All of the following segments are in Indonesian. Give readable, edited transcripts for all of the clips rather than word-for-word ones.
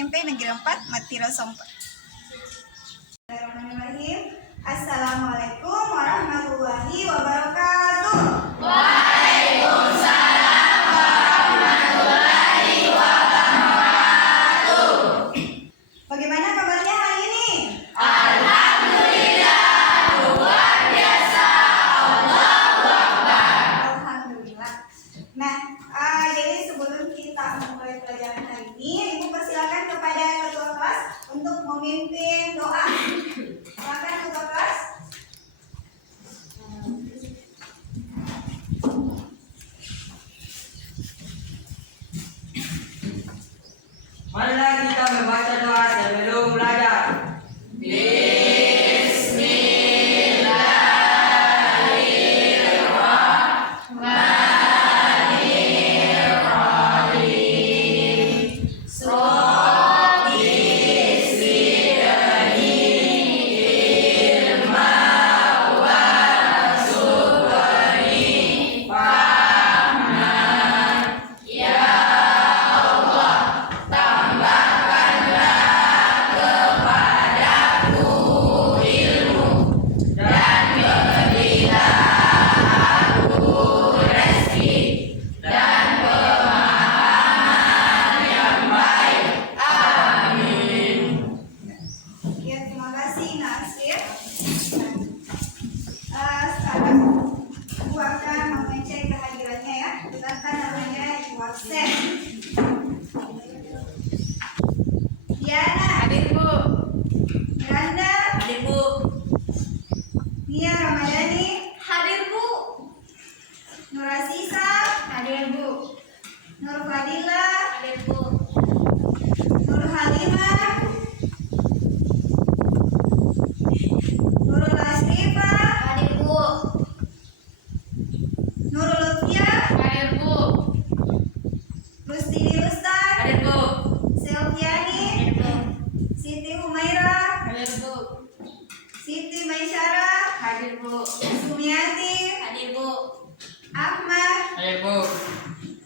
SMP Negeri 4 Matiro Sompa. Bismillahirrahmanirrahim. Assalamualaikum warahmatullahi wabarakatuh. Waalaikumsalam warahmatullahi wabarakatuh. Bagaimana kabarnya hari ini? Alhamdulillah, luar biasa. Allahu Akbar. Alhamdulillah. Nah, jadi sebelum kita memulai pelajaran hari ini, Ibu persilakan kepada ketua kelas untuk memimpin doa. Silakan ketua kelas. Marilah kita membaca doa sebelum belajar. Ya, terima kasih Nasir. Sekarang Ibu akan mengecek kehadirannya ya. Gunakan namanya di WhatsApp. Diana, Hadir, Bu. Miranda, Hadir, Bu. Nia Ramadhani, Hadir, Bu. Nur Asisa, Hadir, Bu. Nur Fadila, Hadir, Bu. Nur Halimah, Nurul Asrifa, Hadir, Bu. Nurul Lutfia, Hadir, Bu. Rustini Rustan, Hadir, Bu. Selviani, Hadir, Bu. Siti Humaira, Hadir, Bu. Siti Maisyara, Hadir, Bu. Sumiati, Hadir, Bu. Ahmad, Hadir, Bu.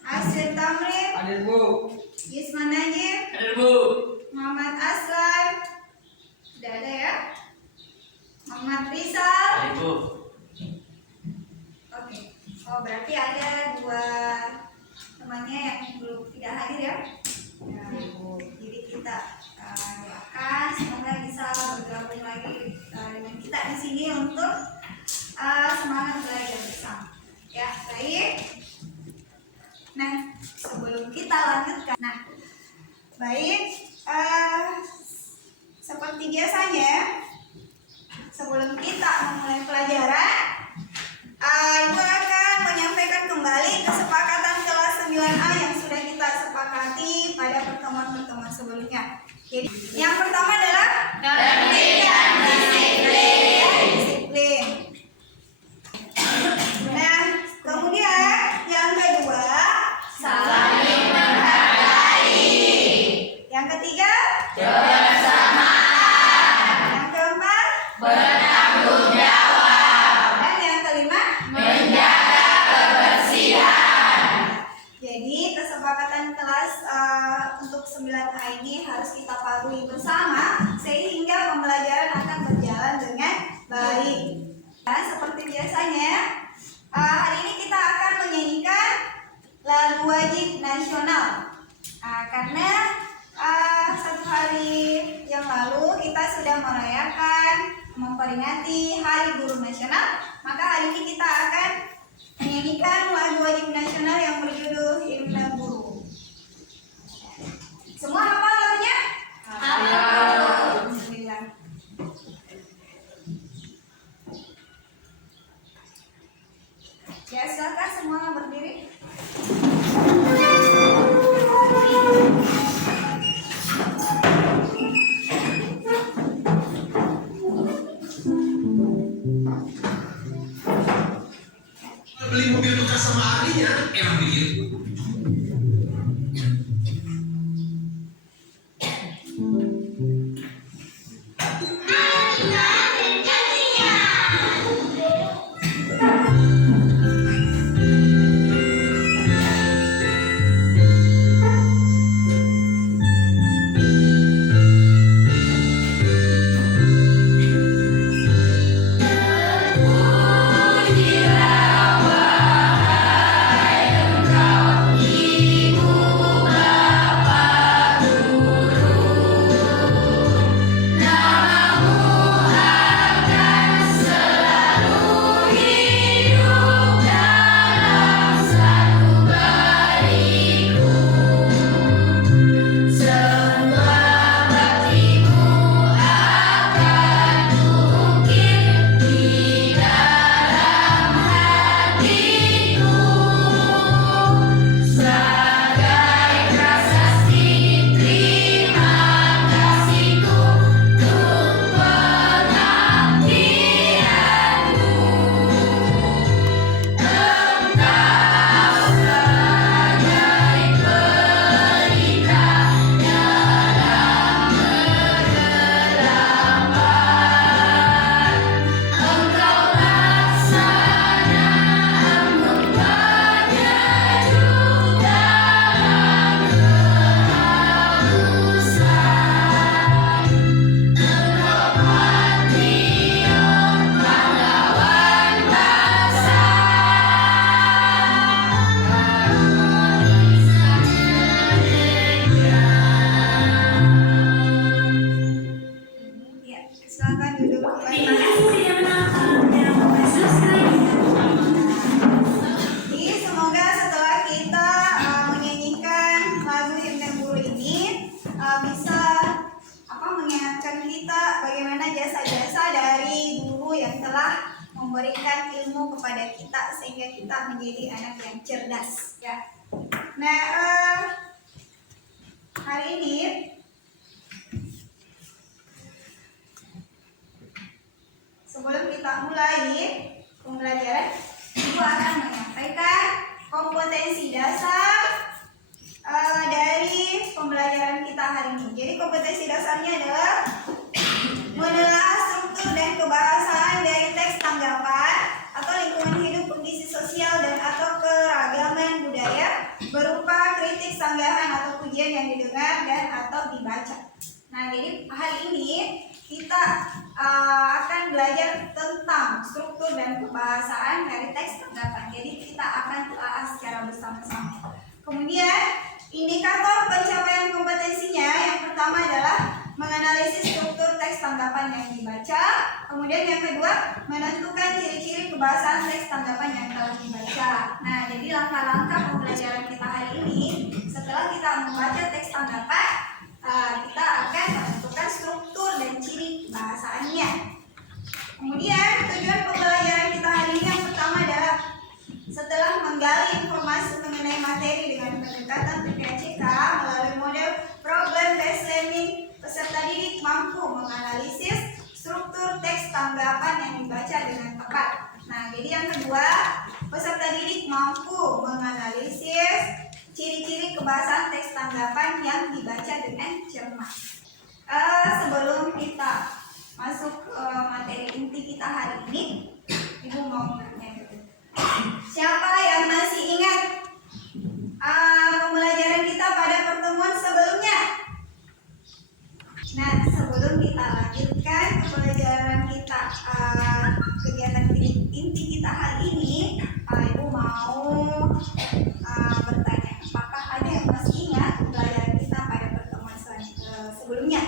Asyid Tamrin, Hadir, Bu. Isman Najib, Hadir, Bu. Muhammad Aslan, sudah ada ya? Muhammad Rizal. Hadir, Bu. Oke. Oh, berarti ada dua temannya yang belum tidak hadir ya? Nah, jadi kita doakan semoga bisa bergabung lagi dengan kita di sini untuk semangat belajar bersama. Ya, baik. Nah, sebelum kita lanjutkan, baik. Seperti biasanya, sebelum kita memulai pelajaran, Ibu akan menyampaikan kembali kesepakatan kelas 9A yang sudah kita sepakati pada pertemuan-pertemuan sebelumnya. Jadi, yang pertama adalah Tertib dan disiplin. disiplin. Nah, kemudian yang kedua, Saling menghargai. yang ketiga, Kebersamaan. yang keempat, Bertanggung jawab. dan yang kelima. Menjaga kebersihan. Jadi kesepakatan kelas untuk 9A ini harus kita patuhi bersama sehingga pembelajaran akan berjalan dengan baik. Nah, seperti biasanya, hari ini kita akan menyanyikan lagu wajib nasional. Karena satu hari yang lalu kita sudah merayakan memperingati Hari Guru Nasional, maka hari ini kita akan menyanyikan lagu wajib nasional yang berjudul Himne Guru. Semua hafal lagunya? Hafal. Alhamdulillah. Ya, silakan semua berdiri. Beli mobil bekas sama ahlinya emang begitu. memberikan ilmu kepada kita sehingga kita menjadi anak yang cerdas ya. Nah, hari ini sebelum kita mulai pembelajaran, Ibu akan menyampaikan kompetensi dasar dari pembelajaran kita hari ini. Jadi kompetensi dasarnya adalah menelaah struktur dan kebahasaan dari teks tanggapan atau lingkungan hidup, kondisi sosial dan atau keragaman budaya berupa kritik, sanggahan atau pujian yang didengar dan atau dibaca. Nah, jadi hari ini kita akan belajar tentang struktur dan kebahasaan dari teks tanggapan. Jadi kita akan telah secara bersama-sama. Kemudian indikator pencapaian kompetensinya yang pertama adalah menganalisis struktur teks tanggapan yang dibaca. Kemudian yang kedua, menentukan ciri-ciri kebahasaan teks tanggapan yang telah dibaca. Nah, jadi langkah-langkah pembelajaran kita hari ini, setelah kita membaca teks tanggapan, kita akan menentukan struktur dan ciri kebahasaannya. Kemudian tujuan pembelajaran kita hari ini yang pertama adalah setelah menggali informasi mengenai materi dengan pendekatan PPACK melalui model problem based learning, peserta didik mampu menganalisis struktur teks tanggapan yang dibaca dengan tepat. Nah, jadi yang kedua, peserta didik mampu menganalisis ciri-ciri kebahasaan teks tanggapan yang dibaca dengan cermat. Sebelum kita masuk ke materi inti kita hari ini, Ibu mau tanya dulu. Siapa yang masih ingat pembelajaran kita pada pertemuan sebelumnya? Nah, sebelum kita lanjutkan pembelajaran kita, kegiatan inti kita hari ini, Ibu mau bertanya, apakah ada yang masih ingat pembelajaran kita pada pertemuan sebelumnya?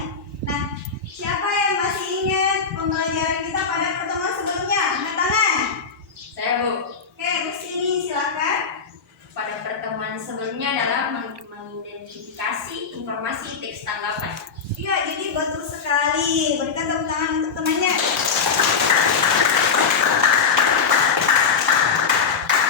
Nah, siapa yang masih ingat pembelajaran kita pada pertemuan sebelumnya? Angkat tangan. Saya, Bu. Oke, di sini silakan. Pada pertemuan sebelumnya adalah mengidentifikasi informasi teks tanggapan. Iya, jadi betul sekali. Berikan tepuk tangan untuk temannya.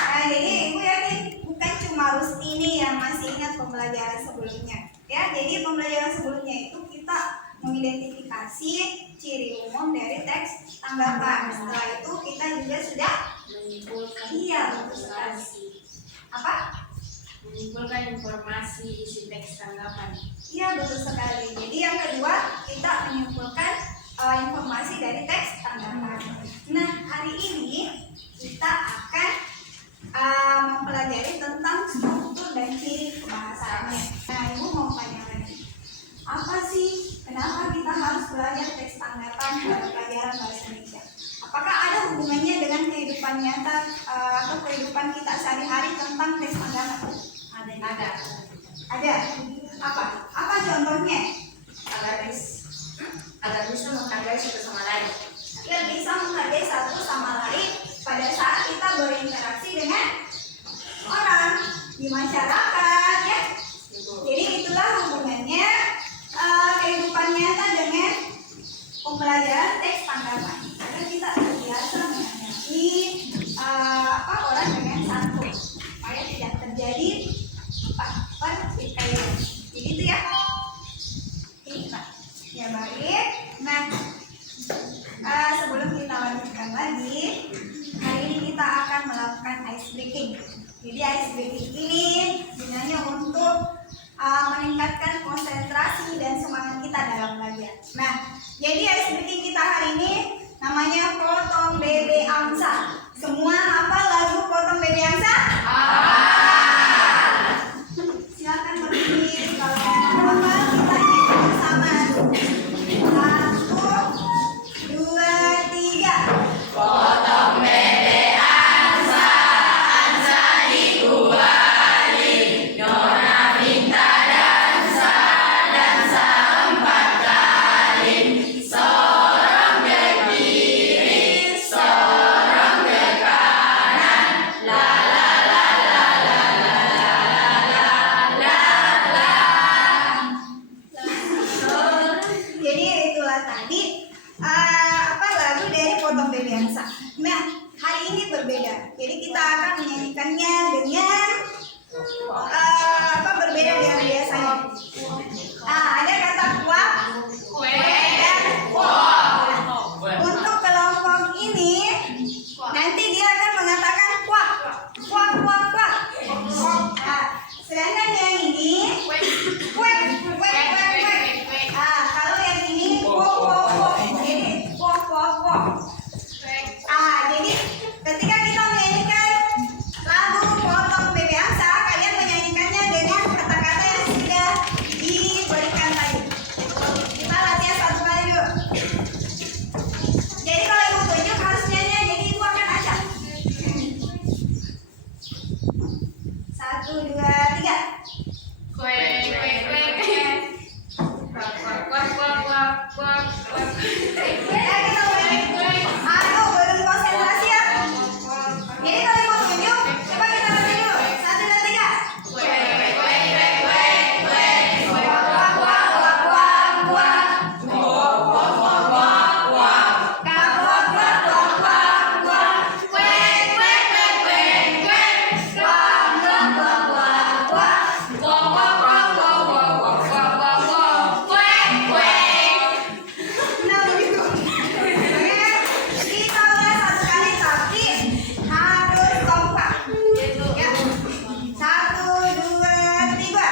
Nah, jadi Ibu yakin bukan cuma Rustini yang masih ingat pembelajaran sebelumnya. Ya, jadi pembelajaran sebelumnya itu kita mengidentifikasi ciri umum dari teks tanggapan. Setelah itu kita juga sudah Menyimpulkan betul sekali. Apa? Menyimpulkan informasi isi teks tanggapan. Iya, betul sekali. Jadi yang kedua, kita menyimpulkan informasi dari teks tanggapan. Nah, hari ini kita akan mempelajari tentang struktur dan ciri kebahasaannya. Nah, Ibu mau tanya lagi. Apa sih, kenapa kita harus belajar teks tanggapan pada pelajaran bahasa Indonesia? Apakah ada hubungannya dengan kehidupan nyata atau kehidupan kita sehari-hari tentang teks tanggapan? Ada. Ada. Apa? Apa contohnya? Agar bisa menghargai satu sama lain. Agar bisa menghargai satu sama lain pada saat kita berinteraksi dengan orang di masyarakat, ya. Jadi itulah hubungannya kehidupan nyata dengan pembelajaran teks tanggapan. Agar kita terbiasa menghadapi orang dengan santun, supaya tidak terjadi pertikaian. Begitu ya. Ya baik. Nah, sebelum kita lanjutkan lagi, hari ini kita akan melakukan ice breaking. Jadi ice breaking ini gunanya untuk meningkatkan konsentrasi dan semangat kita dalam belajar. Nah, jadi ice breaking kita hari ini namanya Potong Bebe Angsa. Semua hafal lagu Potong Bebe Angsa? Silakan berdiri. Kalau hafal kita nyanyi bersama. 1, 2, 3. Potong bebek angsa, angsa dikuali. Nona minta dansa, dansa 4 kali. Sorong ke kiri, sorong ke kanan. La la la la la la la la la la. Jadi itulah tadi lagu dari Potong Bebe Angsa. Nah, ini berbeda. Jadi kita akan menyanyikannya dengan berbeda dengan biasanya. Ada kata kuak, dan kuak. Untuk kelompok ini nanti dia akan mengatakan kuak, kuak, kuak, kuak. Sedangkan yang ini kuek, kuek, kuek, kuek. Kalau yang ini kuok, kuok, kuok. Jadi kuok, kuok, kuok. Jadi ketika kita menyanyikan lagu Potong Bebe Angsa, kalian menyanyikannya dengan kata-kata yang sudah diberikan tadi. Kita latihan satu kali dulu. Jadi kalau ibu tunjuk harus nyanyi, jadi ibu akan acak. 1, 2, 3. Kita mulai. Aduh, belum konsentrasi ya. Jadi kalau ibu tunjuk, coba kita latihan dulu. 1, 2, 3. Nah begitu. Kita udah satu kali tapi harus kompak. Ya. 1, 2, 3.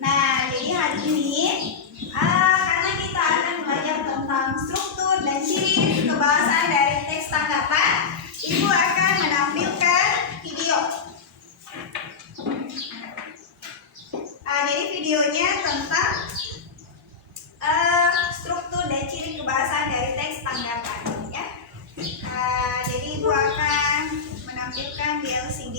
Nah, jadi hari ini karena kita akan belajar tentang struktur dan ciri kebahasaan dari teks tanggapan, Ibu akan menampilkan video. Jadi videonya tentang struktur dan ciri kebahasaan dari teks tanggapan, ya. Jadi Ibu akan menampilkan di LCD.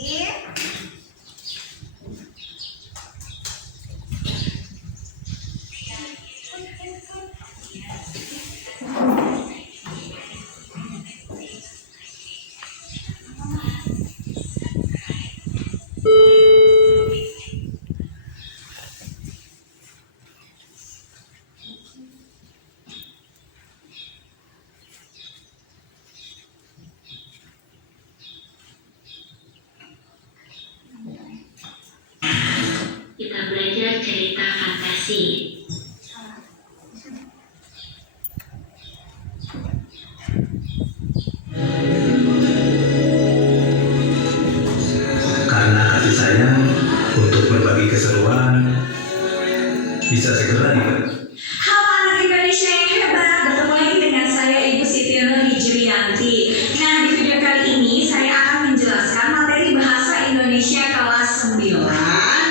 Kita belajar cerita fantasi. Karena kasih sayang untuk berbagi keseruan bisa segera Halo anak Indonesia yang hebat, bertemu lagi dengan saya Ibu Siti Nur Hijrianti. Nah, di video kali ini saya akan menjelaskan materi bahasa Indonesia kelas 9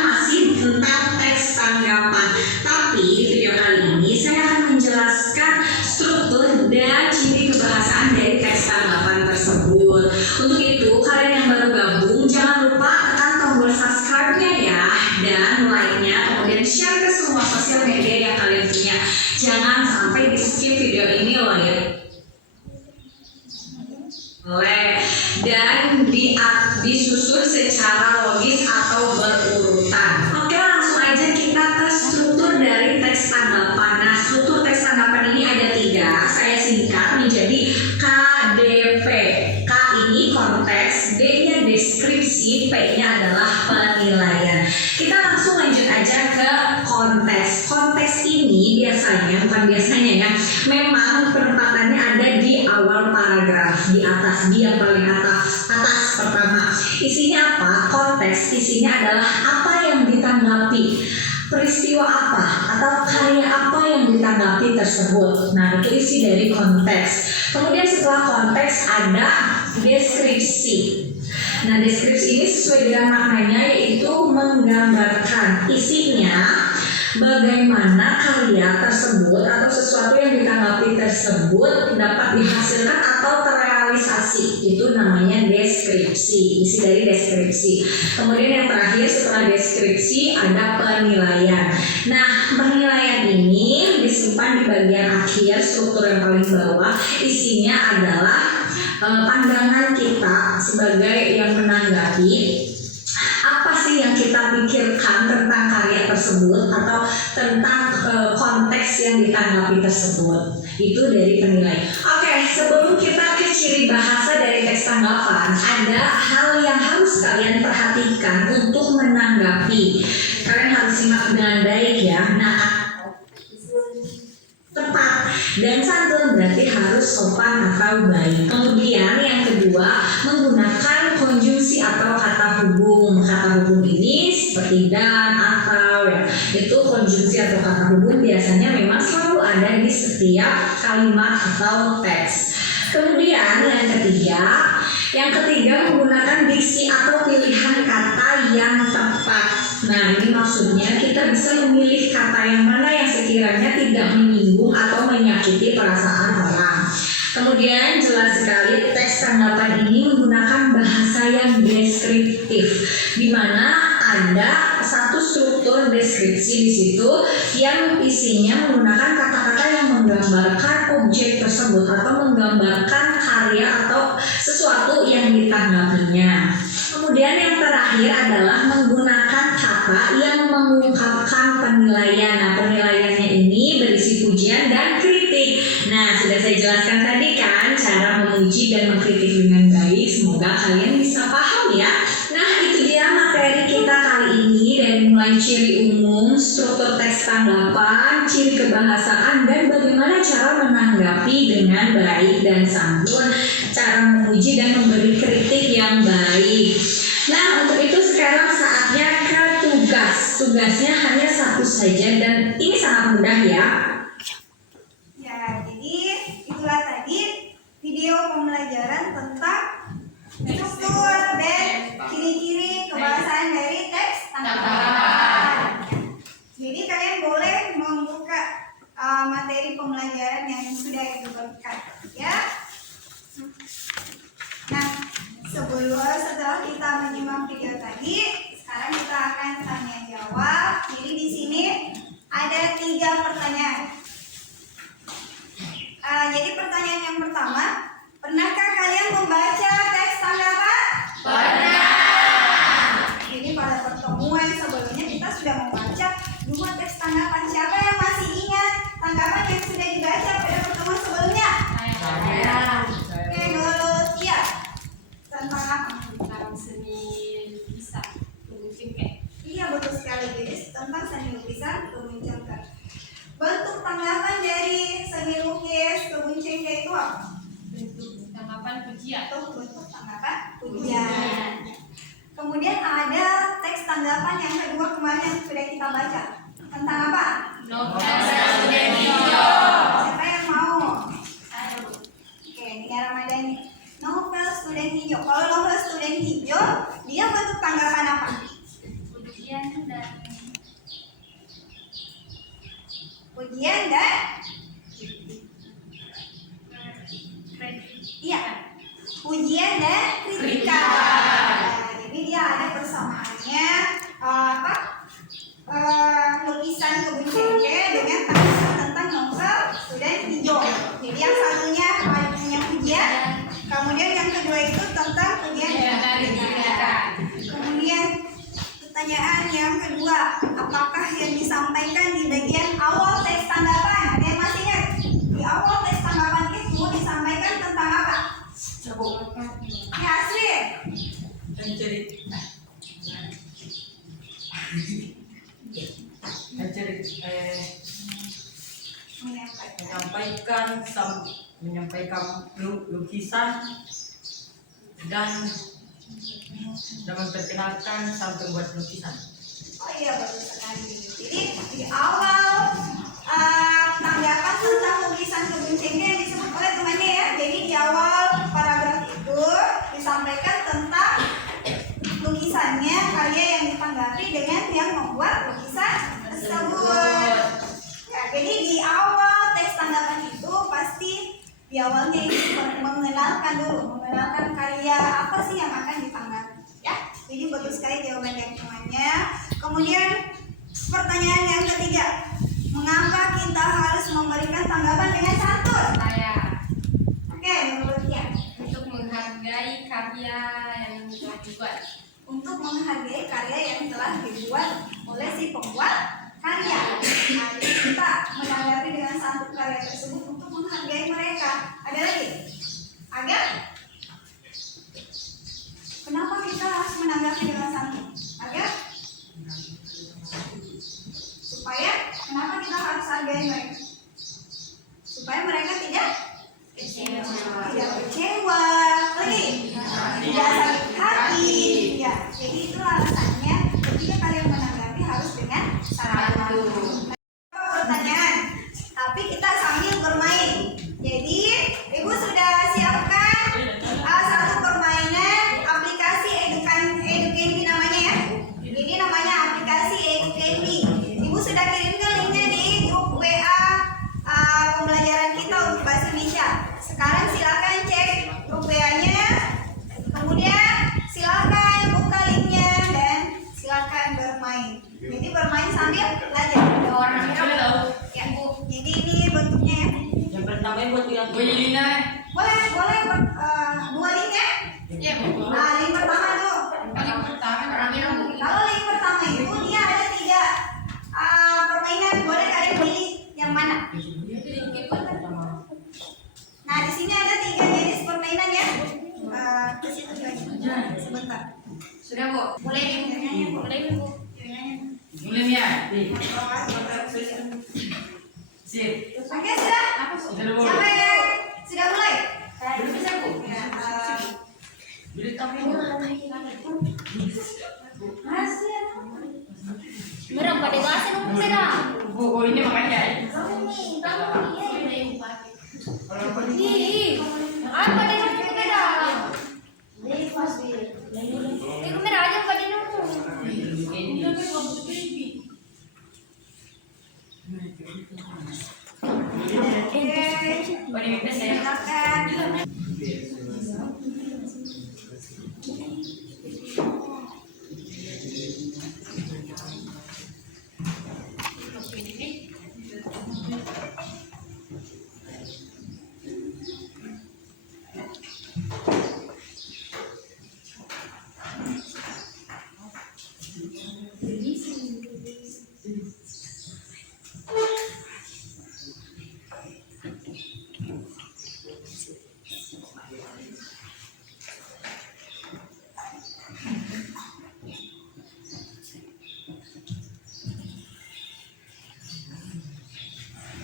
masih tentang teks tanggapan. Tapi di video kali ini saya akan menjelaskan struktur dan ciri kebahasaan dari teks tanggapan tersebut. Untuk itu, kalian yang baru gabung jangan lupa tekan tombol subscribe-nya ya, dan like-nya, kemudian share ke semua sosial media yang kalian punya. Jangan sampai di skip video ini loh ya. Dan disusun secara logis atau berurutan. Oke, langsung aja kita ke struktur dari teks tanggapan. Nah, struktur teks tanggapan ini ada 3. Saya singkat menjadi KDP. K ini konteks, D-nya deskripsi, P-nya adalah penilaian. Kita langsung lanjut aja ke konteks. Konteks ini bukan biasanya ya, memang penempatannya ada di awal paragraf, di atas, di yang paling atas pertama. Isinya apa? Konteks isinya adalah apa yang ditanggapi, peristiwa apa atau karya apa yang ditanggapi tersebut. Nah, itu isi dari konteks. Kemudian setelah konteks ada deskripsi. Nah, deskripsi ini sesuai dengan maknanya, yaitu menggambarkan. Isinya bagaimana karya tersebut atau sesuatu yang ditanggapi tersebut dapat dihasilkan atau terrealisasi visualisasi, itu namanya deskripsi, isi dari deskripsi. Kemudian yang terakhir setelah deskripsi ada penilaian. Nah, penilaian ini disimpan di bagian akhir struktur yang paling bawah. Isinya adalah pandangan kita sebagai yang menanggapi apa sih yang kita pikirkan tentang karya tersebut atau tentang konteks yang ditanggapi tersebut. Itu dari penilaian. Oke, sebelum kita ke ciri bahasa dari teks tanggapan, ada hal yang harus kalian perhatikan untuk menanggapi. Kalian harus simak dengan baik ya. Nah, tepat dan santun berarti harus sopan atau baik. Kemudian yang kedua, menggunakan konjungsi atau kata hubung. Kata hubung ini seperti dan, atau ya, itu konjungsi atau kata hubung biasanya memang selalu ada di setiap kalimat atau teks. Kemudian yang ketiga menggunakan diksi atau pilihan kata yang tepat. Nah, ini maksudnya kita bisa memilih kata yang mana yang sekiranya tidak menyinggung atau menyakiti perasaan orang. Kemudian jelas sekali teks tanggapan ini menggunakan bahasa yang deskriptif, di mana ada satu struktur deskripsi di situ yang isinya menggunakan kata-kata yang menggambarkan objek tersebut atau menggambarkan karya atau sesuatu yang ditanggapinya. Kemudian yang terakhir adalah menggunakan kata yang mengungkapkan penilaian. Nah, penilaiannya ini berisi pujian dan kritik. Nah, sudah saya jelaskan tadi kan cara memuji dan mengkritik dengan baik. Semoga kalian bisa paham ya. Nah, itu dia materi kita kali ini dari mulai ciri umum, struktur teks tanggapan, ciri kebahasaan, dan bagaimana cara menanggapi dengan baik dan santun, cara memuji dan memberi kritik yang baik. Nah, untuk itu sekarang saatnya ke tugas. Tugasnya hanya satu saja dan ini sangat mudah ya. Ya, jadi itulah tadi video pembelajaran tentang struktur dan ciri-ciri kebahasaan dari teks tanggapan. Jadi kalian boleh membuka materi pembelajaran yang sudah diberikan, ya. Nah, setelah kita menyimak video tadi, sekarang kita akan tanya jawab. Jadi di sini ada 3 pertanyaan. Jadi pertanyaan yang pertama, pernahkah kalian membaca teks tanggapan? Pernah. Jadi pada pertemuan sebelumnya kita sudah membaca 2 teks tanggapan. Siapa yang masih ingat tanggapan yang sudah dibaca pada pertemuan sebelumnya? Oke, lulus ya. Tentang apa? Tentang seni bisa mengguncangkan. Iya, betul sekali. Jadi tentang seni lukisan kebuncengkan. Bentuk tanggapan dari seni lukis kebuncengkan itu apa? Bentuk tanggapan pujian. Atau bentuk tanggapan pujian. Kemudian ada teks tanggapan yang kedua kemarin yang sudah kita baca. Tentang apa? Novel student hijau. Siapa yang mau? Oke, Nia Ramadhani. Novel student hijau. Kalau novel student hijau, dia bentuk tanggapan apa? Pujian dan iya, pujian dan kritikan. Jadi dia ada persamaannya lukisan kebun cengkeh dengan tanggapan tentang novel student hijau. Jadi yang satunya punya pujian, kemudian yang kedua itu tentang pujian dan kritikan. Kemudian pertanyaan yang kedua, apakah yang disampaikan di bagian awal teks tanggapan? Ada yang masih ingat? Di awal teks tanggapan itu disampaikan tentang apa? Ya, asli. menyampaikan lukisan dan memperkenalkan sang pembuat lukisan. Oh iya, betul sekali. Jadi di awal tanggapan tentang lukisan kebun cengkeh yang disebut oleh temannya ya. Jadi di awal paragraf itu disampaikan tentang lukisannya, karya yang ditanggapi dengan yang membuat lukisan tersebut. Ya, jadi di awal teks tanggapan itu pasti di awalnya ini mengenal mengenalkan dulu, mengenalkan karya apa sih yang akan ditanggapi. Ya, jadi betul sekali jawaban yang semuanya. Kemudian pertanyaan yang ketiga, mengapa kita harus memberikan tanggapan dengan santun? Saya Oke, menurutnya untuk menghargai karya yang telah dibuat. untuk menghargai karya yang telah dibuat oleh si pembuat karya. Nah, jadi kita menanggapi dengan santun karya tersebut untuk menghargai mereka. Ada lagi? Agar kenapa kita harus menanggapi dengan santun? Agar supaya kenapa kita harus hargai mereka? Supaya mereka tidak kecewa, lagi tidak sakit hati. Ya, jadi itulah alasannya ketika kalian menanggapi harus dengan santun. Pertanyaan, tapi kita sambil bermain. Jadi ibu sudah siapkan satu permainan aplikasi Educandy namanya ya. Ini namanya aplikasi Educandy. Ibu sudah kirimkan linknya di grup WA pembelajaran kita untuk bahasa Indonesia. Sekarang silakan cek grup WA-nya, kemudian silakan buka linknya dan silakan bermain. Jadi bermain sambil belajar. Ada warna merah. Ya, Bu. Jadi ini bentuknya ya. Yang pertama buat bilang Boleh Lina. Boleh dua link ya. Iya, Bu. Nah, link pertama dulu. Paling pertama warna merah, Bu. Kalau link pertama itu dia ada 3 permainan. Boleh kalian pilih yang mana? Nah, di sini ada 3 jenis permainan ya. Ke situ lagi. Sebentar. Sudah, Bu. Boleh nyanyi, Bu. Boleh, Bu. mulai ya. Sip. Oke, sudah. Siapa yang sudah mulai? Belum bisa, Bu. Ya, Beli tapi Merah pada gasan dong, merah. Bu, ini makanya. Ih, apa dia mau merah? Ini merah aja pada nunggu. oke.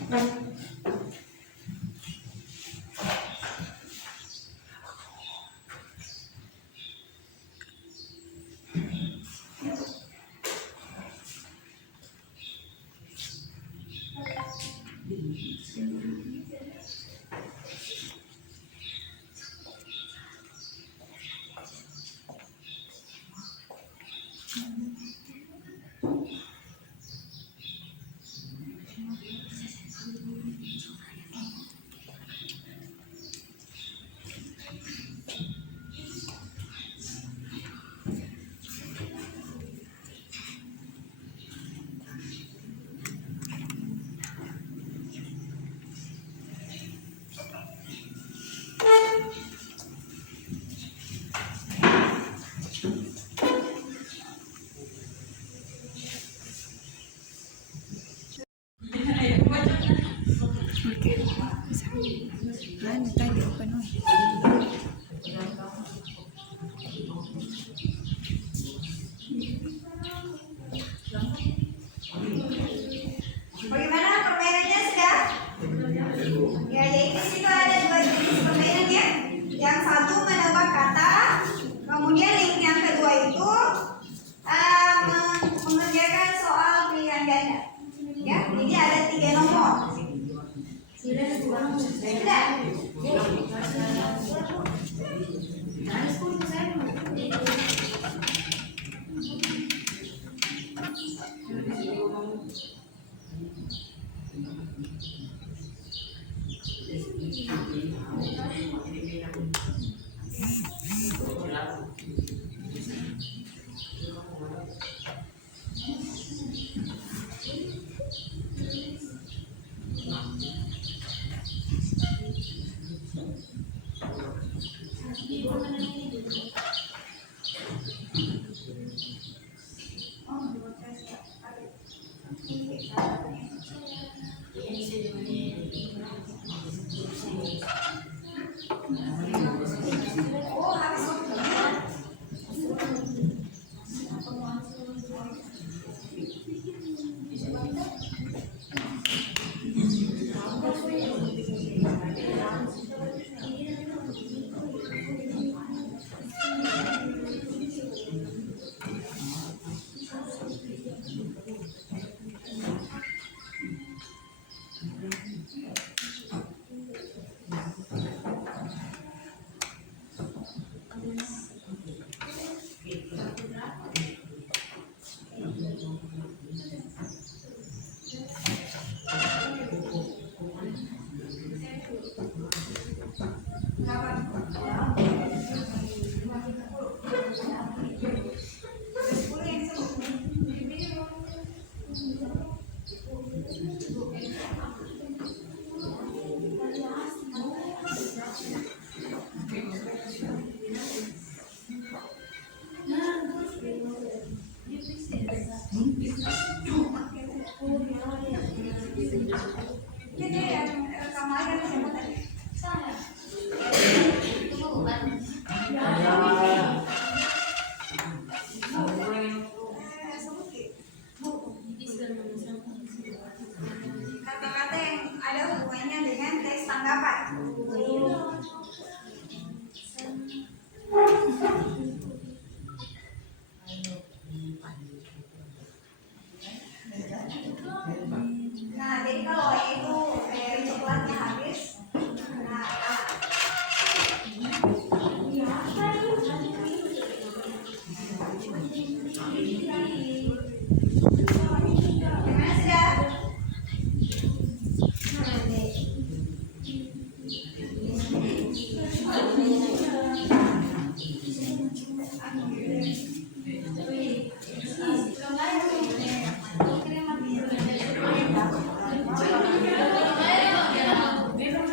Silakan. Bagaimana permainannya sudah? Ya, jadi di situ ada 2 jenis permainan ya. Yang satu menebak kata, kemudian yang kedua itu mengerjakan soal pilihan ganda. Ya, jadi ada 3 nomor. Sudah. Oh, habis waktunya. Ini yang rekam lagi apa siapa tadi? Saya. Itu bukan. Kata-kata yang ada hubungannya dengan teks tanggapan. Nah, jadi kalau itu coklatnya habis, nah, gimana sudah?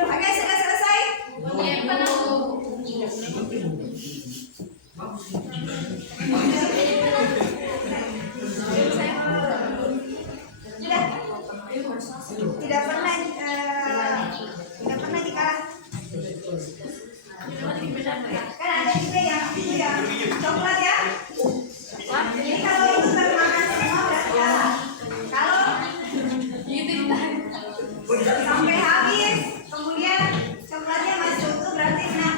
Oke, sudah selesai? Sudah? Tidak pernah dikalah. Kan ada juga yang itu ya, coklat ya. Jadi kalau itu termakan semua berarti kalah. Kalau sampai habis, kemudian coklatnya masih utuh berarti menang.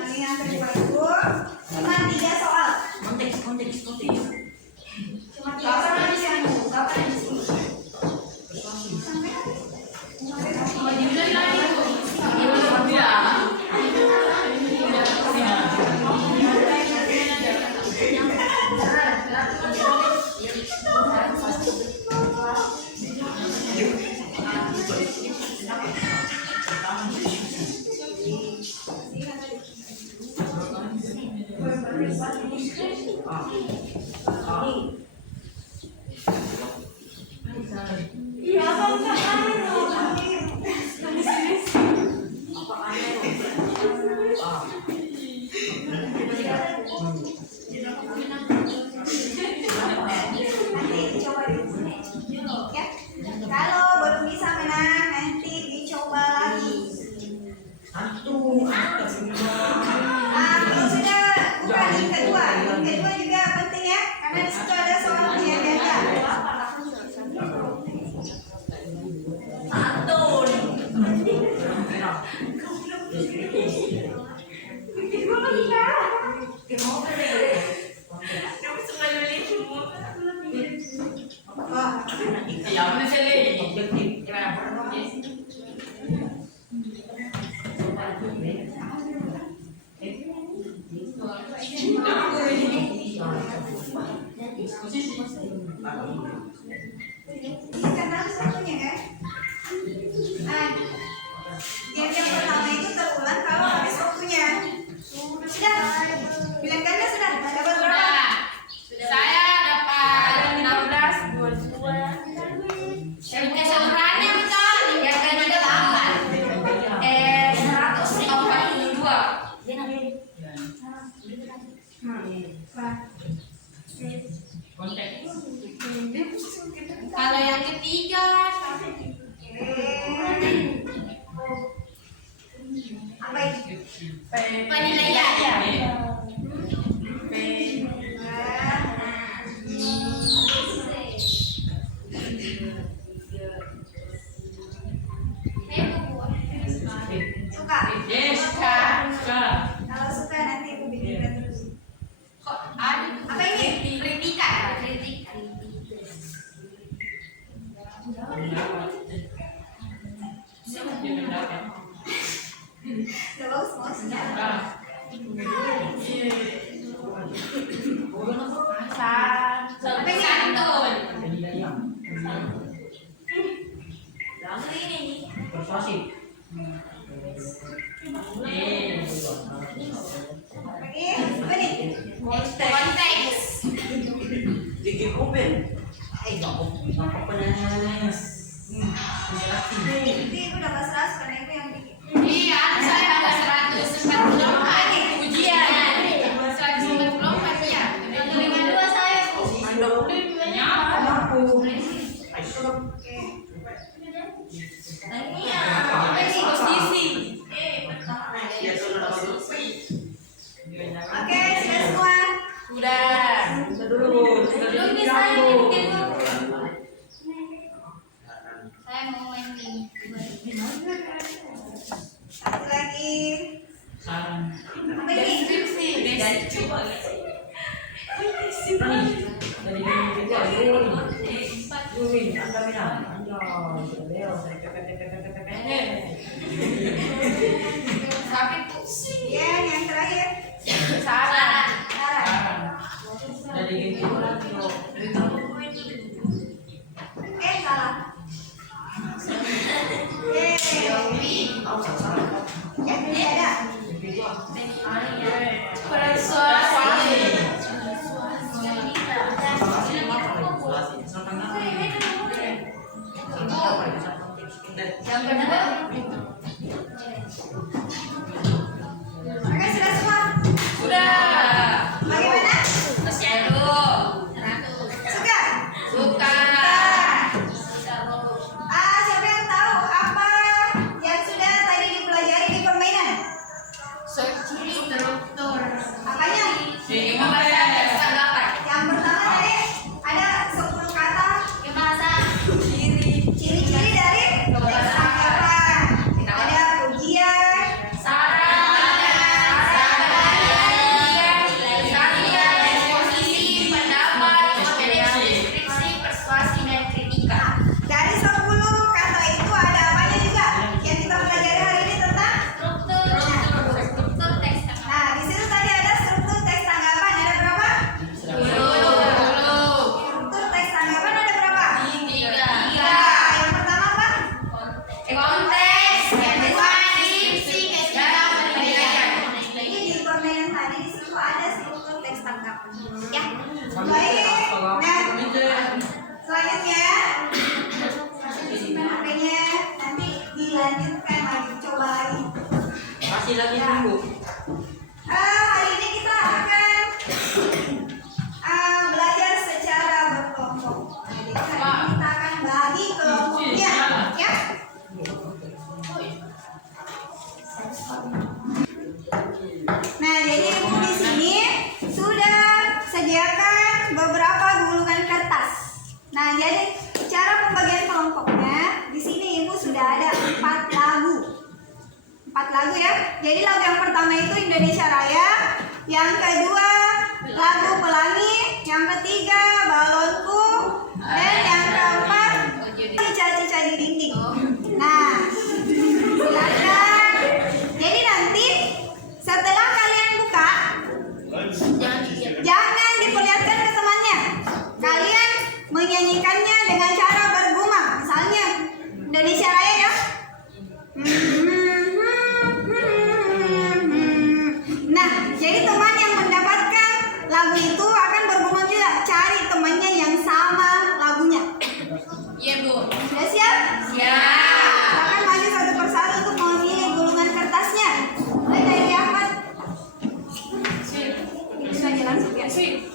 Mendingan terima itu cuma 3 soal. Cuma 3 soal yang kapan di sini. Sampai habis. Iya, nanti dicoba di sini. Ya. Kalau belum bisa menang, nanti dicoba lagi. Kalau sudah bukan yang kedua juga penting ya, karena di situ ada soal penjaga. Karena harus waktunya kan. Nah, game yang pertama itu terulang kalau habis waktunya. Sudah, bilang ganda sudah. Dapat berapa? Saya dapat 16 22. Punya saudaranya betul. Yang ganda dapat 142. Kontak. Kalau yang ketiga Apa itu? penilaian. Suka? Yes. Suka. Kalau suka nanti aku bikin terus. Kok ada tuh? Apa ini? Kritikan. Kritik. Udah bagus mau sudah. Sampai santun. Persuasi. Lagi, apa nih? Konteks. Nanti aku dapat 100 karena itu yang bikin. Iya, saya ada 144 nih ujian. 144 ya. Yang kelima dua saya. Oke. Apa sih posisi? Oke, sudah semua. Udah. Belum nih saya bikin dulu. Saya mau main ini. Satu lagi. Saran. Apa ini? Deskripsi. Tapi pusing. Ya, yang terakhir. Saran. Saran. Salah. Yeay. Ya, ini ada. Persuasi. Yang kedua. Oke, sudah semua. Sudah. Bagaimana? Tersiaru. Suka? Suka. Siapa yang tahu apa yang sudah tadi dipelajari di permainan? Struktur. Apanya? Bahasa tanggapan. Yang pertama tadi ada 10 kata Bahasa ciri-ciri dari teks tanggapan. Ada pujian, dari 10 kata itu ada apanya juga yang kita pelajari hari ini tentang. Nah, di situ tadi ada struktur teks tanggapan ada berapa? Struktur teks tanggapan ada berapa? 3. Yang pertama apa? Ini di permainan tadi di situ ada struktur teks tanggapan. Ya. Baik. Nah, selanjutnya simpan HP-nya, nanti dilanjutkan lagi, coba lagi. Masih lagi tunggu. Hari ini kita akan belajar secara berkelompok. Jadi hari ini kita akan bagi kelompoknya, ya. Nah, jadi ibu di sini sudah sediakan beberapa gulungan kertas. Nah, jadi cara pembagian kelompoknya di sini ibu sudah ada 4 lagu. 4 lagu ya. Jadi lagu yang pertama itu Indonesia Raya, yang kedua lagu Pelangi, yang ketiga Balonku, dan yang keempat Cica-cica di dinding. Nah, silakan. Jadi nanti setelah kalian buka, jangan diperlihatkan ke temannya. Kalian menyanyikannya dengan cara Indonesia Raya ya. Nah, jadi teman yang mendapatkan lagu itu akan bergumul juga. Cari temannya yang sama lagunya. Iya, Bu. Sudah siap? Siap. Silakan maju satu persatu untuk memilih gulungan kertasnya. Mulai dari Ahmad. Bisa aja langsung ya. Langsung.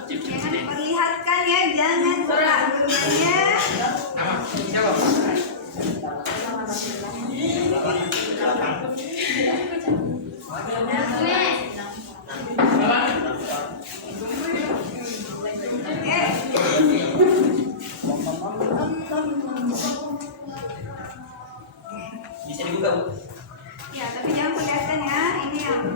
Jangan perlihatkan ya, jangan buka gulungannya. Bisa dibuka, Bu. Ya, tapi jangan perlihatkan ya. Ini yang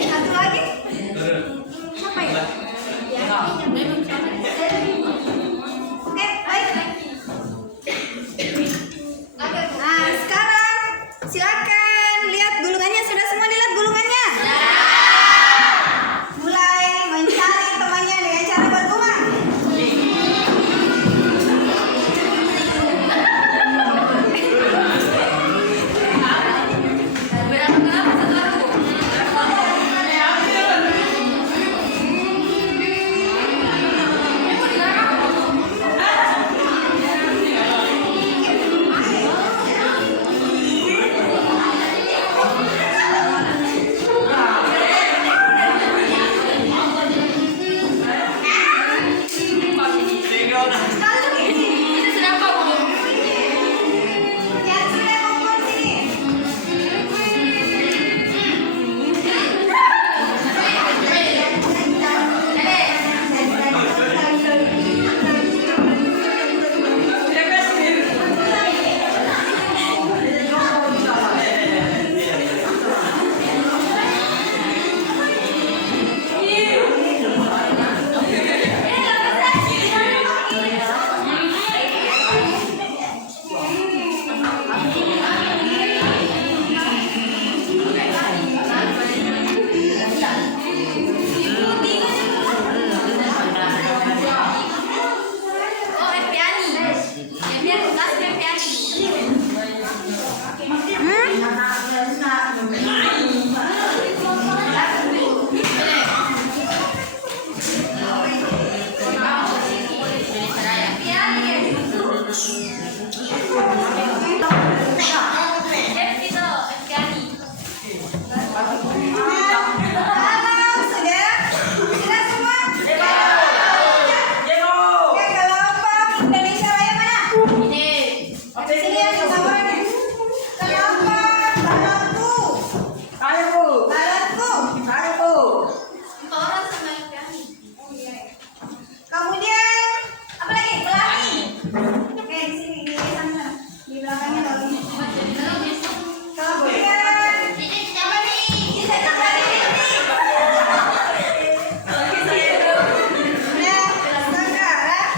satu lagi. Apa ya? Oke, baik. Nah, sekarang silakan lihat gulungannya. Sudah semua dilihat gulungannya? Mulai mencari temannya dengan cara bergumam. Yang sudah kumpul sini. Oh, Epiani. Yang biar kelas Epiani. Halo, sudah? Sudah semua? Oke, kelompok Indonesia Raya mana? Sini ya, di gambarnya. Kelompok balonku. Balonku. Orang sama Epiani. Kemudian apa lagi? Pelangi. Oke, di sini di sana. Di belakangnya lagi. Kemudian apa nih? Bisa kembali ini. Nah, sekarang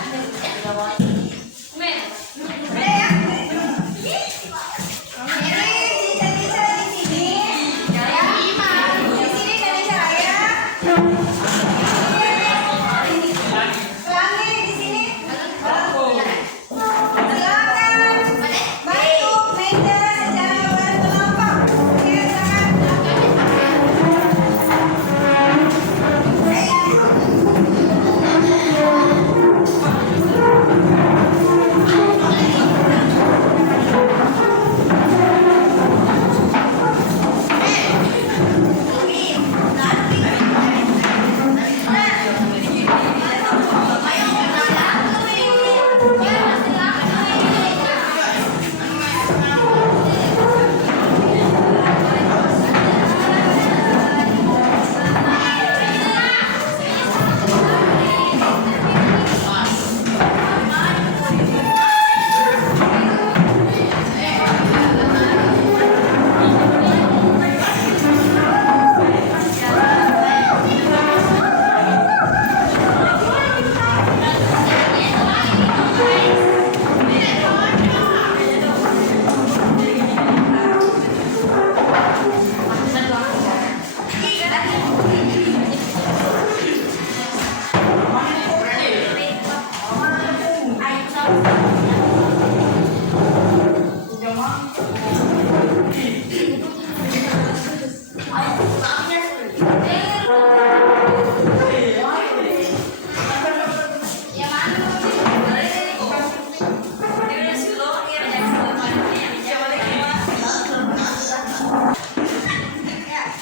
Ya,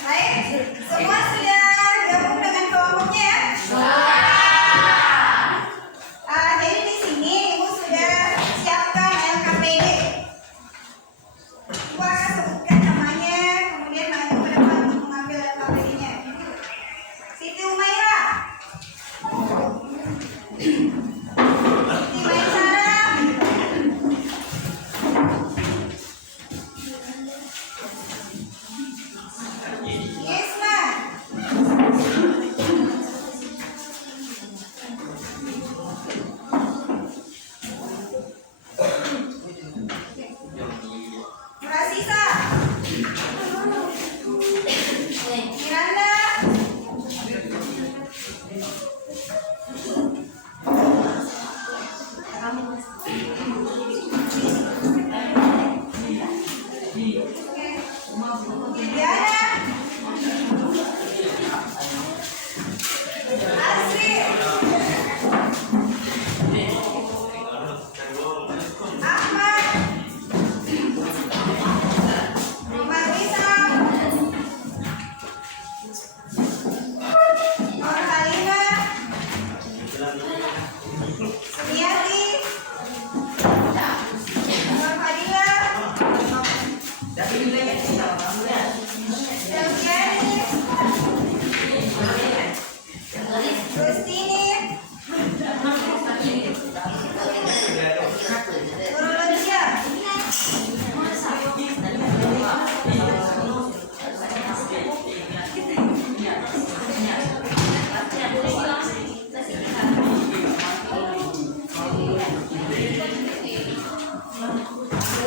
baik. Semua sudah gabung dengan kelompoknya ya? Jadi di sini Ibu sudah siapkan LKPD. Ibu akan sebutkan namanya, kemudian maju ke depan untuk mengambil LKPD-nya. Siti Umaira, Siti Maisara, Yesma, Rasisa, Miranda, Diana, Asri, Ahmad, Marisa, Nurhalina, Sumiati, Nurfadila, Selviani, Rustini, Nurulunja,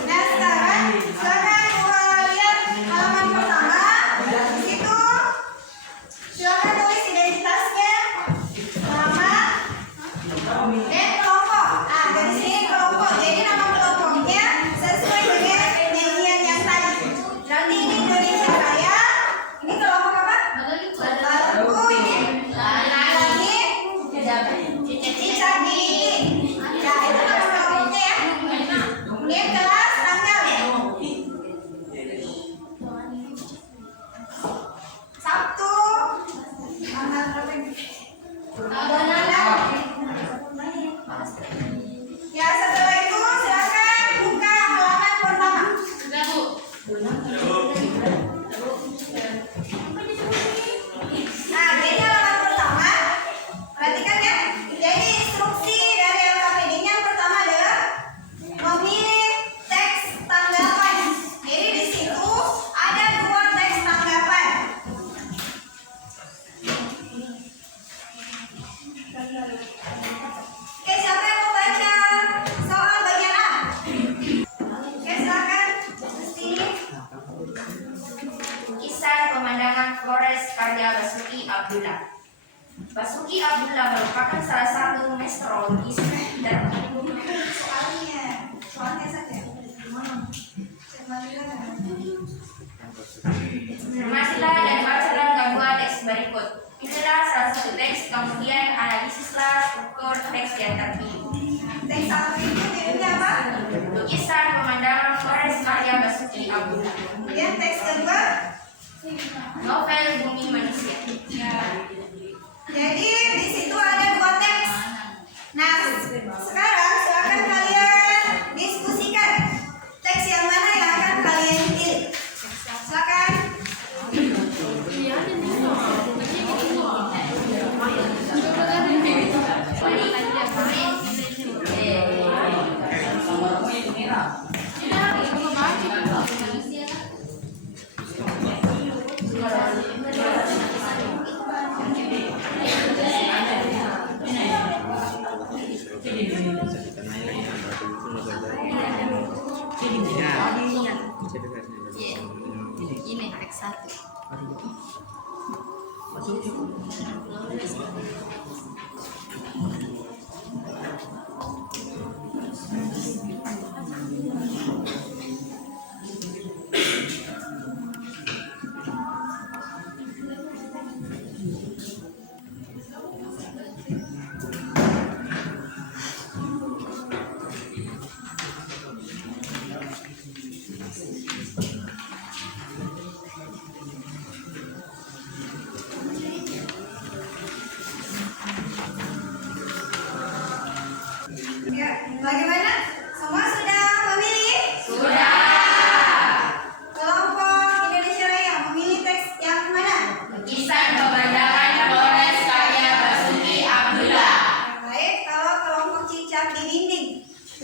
Nah sekarang silakan lihat halaman pertama. Di situ silakan tulis identitasnya, nama, dan kelompok. Dari sini kelompok. Jadi nama kelompoknya sesuai dengan nyanyian yang tadi. Berarti ini Indonesia Raya. Ini kelompok apa? Baru. Ini lagi Cicak Gigi. Ya itu nama kelompoknya ya. Kemudian kelas tanggal ya. Sabtu tanggal berapa ini? Ya setelah itu silakan buka halaman pertama. Sudah, Bu. Nah jadi halaman pertama perhatikan ya. Jadi instruksi dari LKPD-nya yang pertama adalah memilih teks tanggapan. Jadi di situ ada 2 teks tanggapan. Oke, siapa yang mau baca soal bagian A? Oke, silakan. Sini. Kisah pemandangan Flores karya Basuki Abdullah. Basuki Abdullah merupakan salah satu meteorologis dan Soalnya saja. Cermatilah dan baca dalam dua teks berikut. Inilah salah satu teks, kemudian analisislah struktur teks yang terpilih. Teks satu itu judulnya apa? Lukisan pemandangan Flores karya Basuki Abdullah. Kemudian teks kedua. Novel Bumi Manusia. Jadi di situ ada 2 teks. Nah, sekarang silakan kalian diskusikan teks yang mana yang akan kalian pilih. Silakan. Ini teks 1.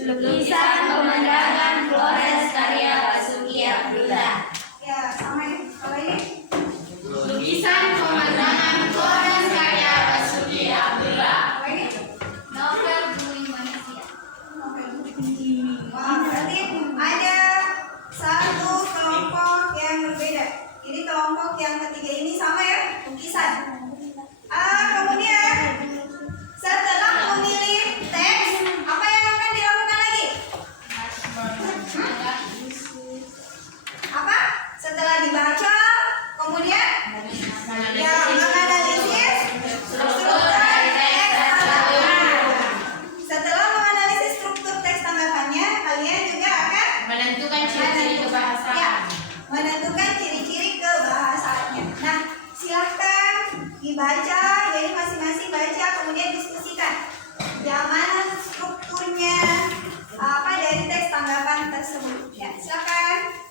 Lukisan pemandangan Flores karya Basuki Abdullah. Ya, sama ya. Kalau ini Lukisan pemandangan Flores karya Basuki Abdullah. kalau ini Novel Bumi Manusia. Wah, berarti ada satu kelompok yang berbeda. Ini kelompok yang ketiga ini sama ya, lukisan. Kemudian setelah memilih teks, apa yang akan dilakukan lagi? Apa? Setelah dibaca, kemudian ya menganalisis struktur teks tanggapan. Setelah menganalisis struktur teks tanggapannya, kalian juga akan Menentukan ciri-ciri ya, kebahasaan. menentukan ciri-ciri kebahasaannya. Nah, silahkan dibaca, jadi masing-masing baca, kemudian diskusikan. Yang mana strukturnya apa dari teks tanggapan tersebut? Ya, silakan.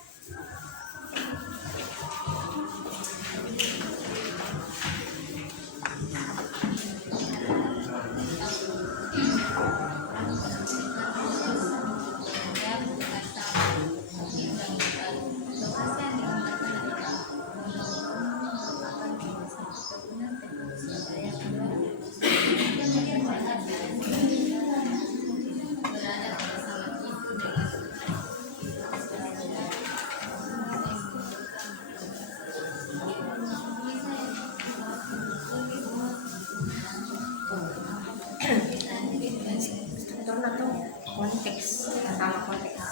Struktur atau konteks, sama konteks.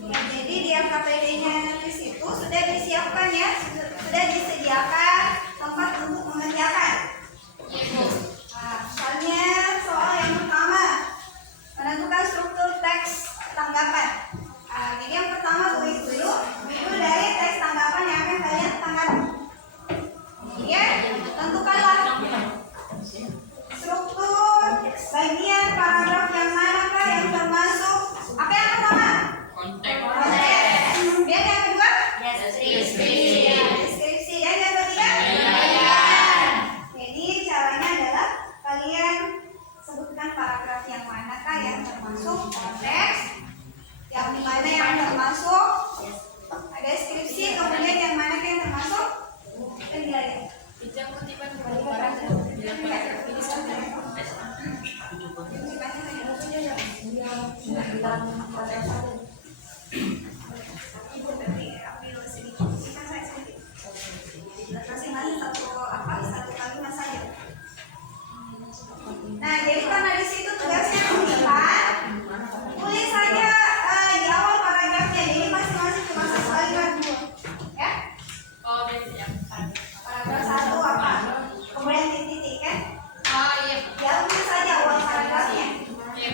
Ya, jadi di LKPD-nya nulis itu sudah disiapkan ya, sudah disediakan tempat untuk mengerjakan. Nah, misalnya soal yang pertama, menentukan struktur teks tanggapan. Nah, jadi yang pertama tulis dulu itu dari teks tanggapan yang akan kalian tanggapi. Ya, tentukanlah struktur bagian paragraf yang manakah yang termasuk apa yang pertama? Konteks. Kemudian yang kedua? Deskripsi. Dan yang ketiga? Jadi caranya adalah kalian sebutkan paragraf yang manakah yang termasuk konteks, yang dimana yang termasuk deskripsi, kemudian yang manakah yang termasuk penilaian. Nah, jadi karena di situ tugasnya tulisan, tulis saja di awal paragrafnya. Jadi masing-masing cuma satu kalimat dulu, ya. Paragraf satu apa? Kemudian titik-titik kan? Ya tulis saja awal paragrafnya, ya.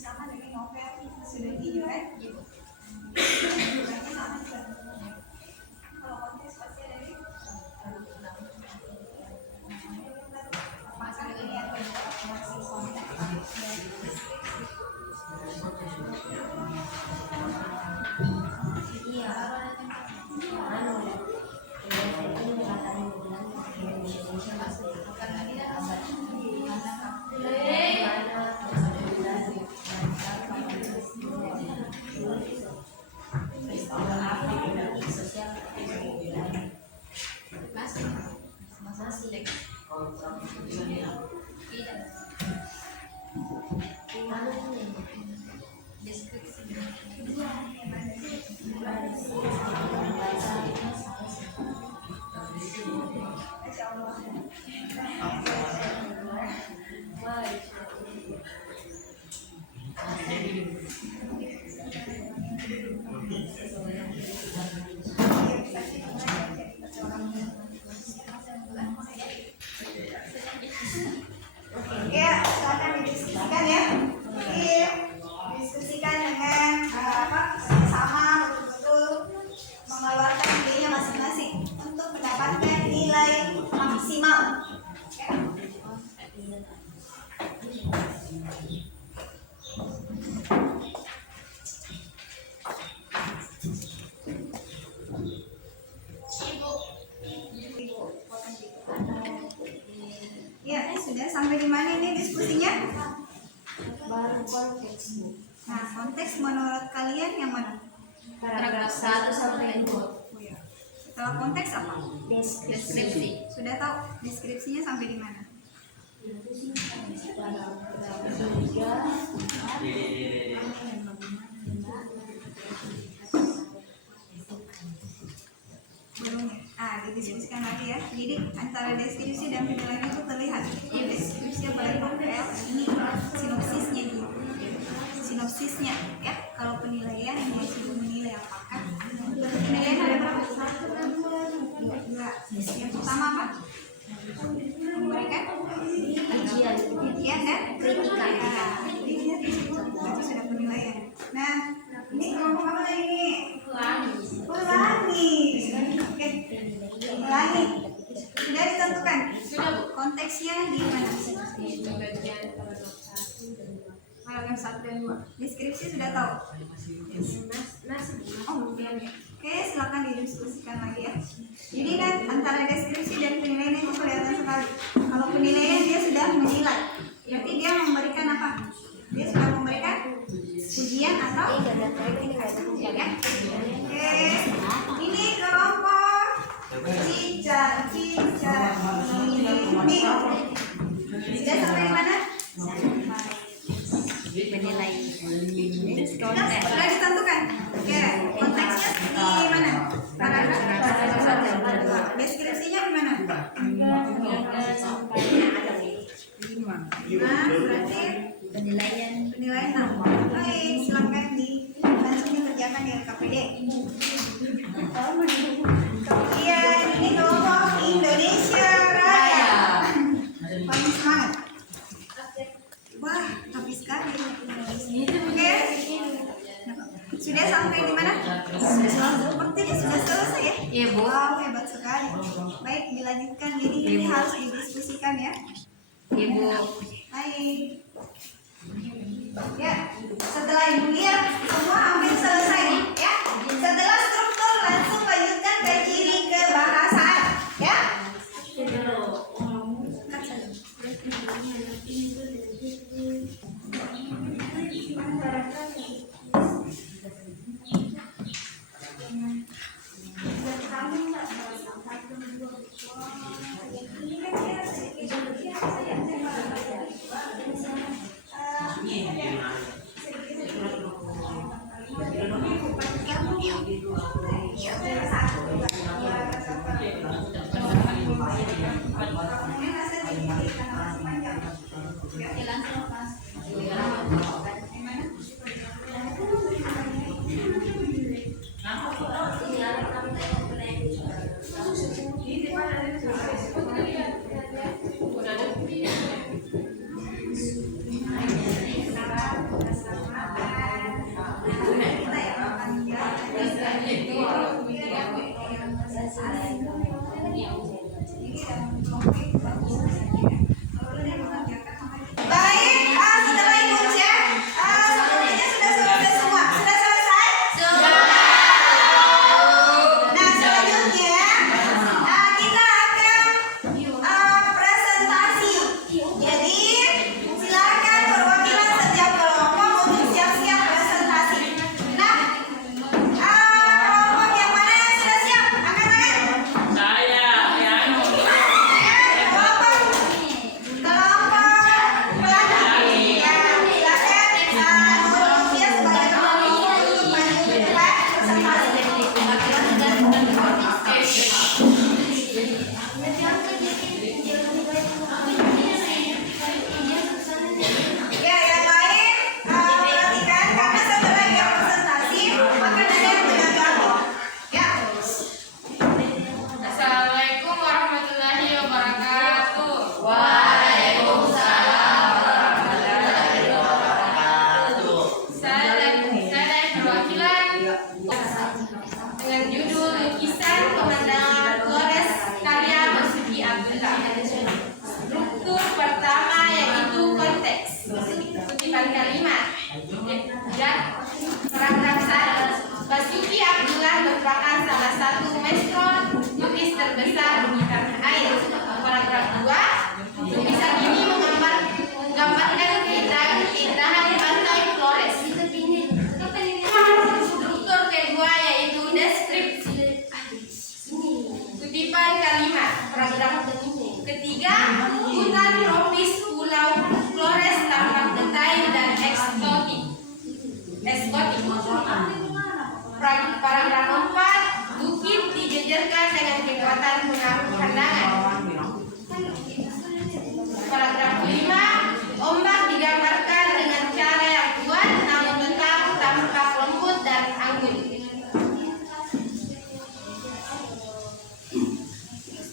Sama dengan novel sudah video kan? Kalau konteks pasti ada di masa ini atau masih konteks. Ya, silakan didiskusikan ya. Jadi, diskusikan dengan sama betul-betul mengeluarkan idenya masing-masing untuk mendapatkan nilai maksimal. Ya. Ya, sudah sampai di mana ini diskusinya? Baru konteks. Nah, konteks menurut kalian yang mana? Paragraf 1 sampai 2. Setelah konteks apa? Deskripsi. Sudah tahu deskripsinya sampai di mana? Paragraf 3. Belum ya? Didiskusikan lagi ya. Jadi antara deskripsi dan penilaian itu terlihat. Ini deskripsinya paling novel, ini sinopsisnya gitu. Sinopsisnya ya. Kalau penilaian ini sudah menilai apakah penilaian ada berapa? 2. Yang pertama apa? Memberikan ujian dan kritikan. Itu sudah penilaian. Nah, ini kelompok apa lagi nih? Pelangi. Oke. Pelangi. Sudah ditentukan. Konteksnya di mana? Paragraf 1 dan 2. Deskripsi sudah tahu. Oh, belum ya. Oke, silakan didiskusikan lagi ya. Jadi kan antara deskripsi dan penilaian itu kelihatan sekali. Kalau penilaian dia sudah menilai, berarti dia memberikan apa? Dia sudah memberikan ujian atau ya. Oke, ini kelompok cica. Ini sudah sampai di mana? Menilai. Sudah ditentukan. Oke, konteksnya di mana? Paragraf. Deskripsinya di mana? 5. Berarti penilaian 6. Baik, silakan langsung dikerjakan di LKPD. Kemudian ini kelompok Indonesia Raya. Paling semangat. Wah, habis sekali. Oke. Sudah sampai di mana? Sepertinya sudah selesai ya? Iya, Bu. Wow, hebat sekali. Baik, dilanjutkan. Jadi ini harus didiskusikan ya. Ibu. Baik. Ya, setelah Ibu lihat semua hampir selesai ya. Setelah struktur langsung lanjutkan ke ciri kebahasaan ya. Oke, langsung Mas. Baik, setelah itu cek, semuanya sudah selesai semua. Sudah selesai? Nah, selanjutnya kita akan presentasi. Jadi, silakan perwakilan setiap kelompok untuk siap-siap presentasi. Nah, kelompok yang mana yang sudah siap? Angkat tangan. Ya, yang lain perhatikan karena setelah dia presentasi akan ada yang menanggapi. Ya. Assalamualaikum warahmatullahi wabarakatuh. Saya dari perwakilan dengan judul lukisan pemandangan Flores karya Basuki Abdullah. Struktur pertama yaitu konteks, kutipan kalimat, dan paragraf 1. Basuki Abdullah merupakan salah satu maestro lukis terbesar di tanah air. Paragraf 2, lukisan ini menggambarkan keindahan pantai Flores. Struktur kedua yaitu deskripsi, kutipan kalimat. Paragraf ketiga, hutan tropis Pulau Flores tampak detail dan eksotik. Paragraf 4, bukit dijejerkan dengan kekuatan pengaruh pandangan. Paragraf 5, ombak digambarkan dengan cara yang kuat namun tetap tampak lembut dan anggun.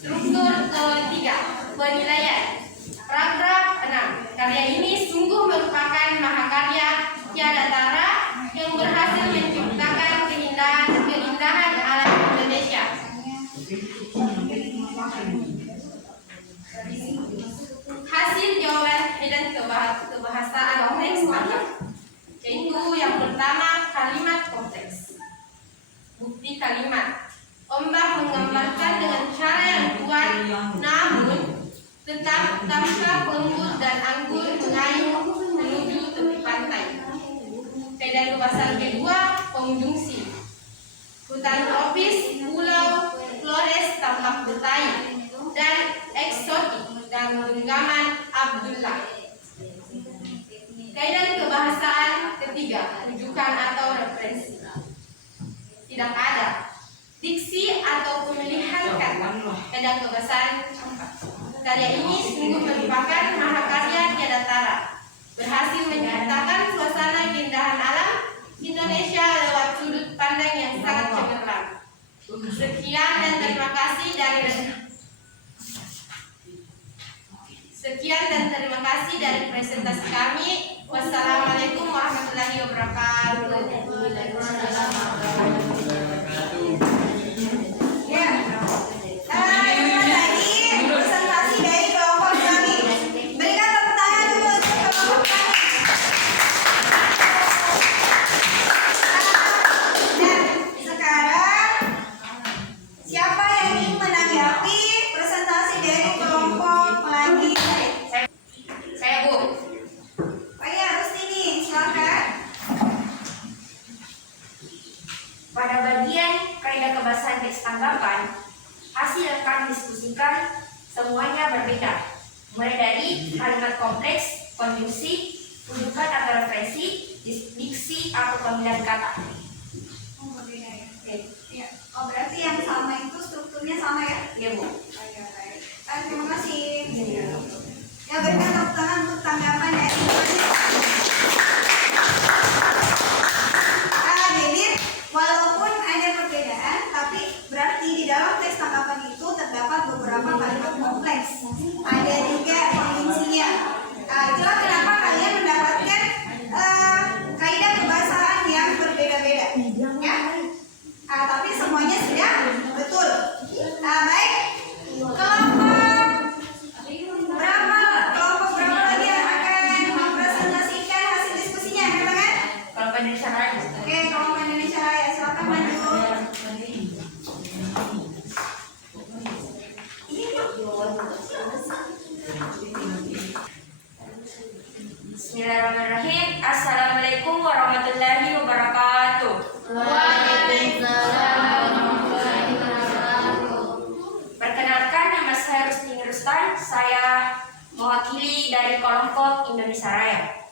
Struktur ketiga, penilaian. Paragraf 6, karya ini sungguh merupakan mahakarya tiada tara yang berhasil menciptakan keindahan alam Indonesia. Hasil jawaban dan kebahasaan teks maka, yaitu yang pertama kalimat konteks. Bukti kalimat. Ombak menggambarkan dengan cara yang kuat namun tetap tampak lembut dan anggun mengayuh menuju tepi pantai. Pada kebahasan kedua, konjungsi. Hutan tropis Pulau Flores tampak detail dan eksotik dan genggaman Abdullah. Kaidah kebahasaan ketiga, rujukan atau referensi. Tidak ada. Diksi atau pemilihan kata. Kaidah kebahasaan 4. Karya ini sungguh merupakan mahakarya tiada tara, berhasil menciptakan suasana keindahan alam Indonesia lewat sudut pandang yang sangat cemerlang. Sekian dan terima kasih dari presentasi kami. Wassalamualaikum warahmatullahi wabarakatuh. Ya. Itu tadi presentasi dari kelompok kami. Berikan tepuk tangan dulu untuk kelompok kami. Dan sekarang siapa yang ingin menanggapi presentasi dari kelompok lagi? Saya Bu. Oh iya, Rustini, silakan. Pada bagian kaidah kebahasan teks tanggapan, hasil yang kami diskusikan semuanya berbeda. Mulai dari kalimat kompleks, konjungsi, rujukan atau referensi, diksi atau pemilihan kata. Oh, berbeda ya. Oke. Iya. Oh, berarti yang sama itu strukturnya sama ya? Iya Bu. Baik. Terima kasih. Ya, berikan tepuk tangan untuk tanggapan Bismillahirrahmanirrahim. Assalamualaikum warahmatullahi wabarakatuh. Perkenalkan, nama saya Rustini Rustan. Saya mewakili dari kelompok Indonesia Raya.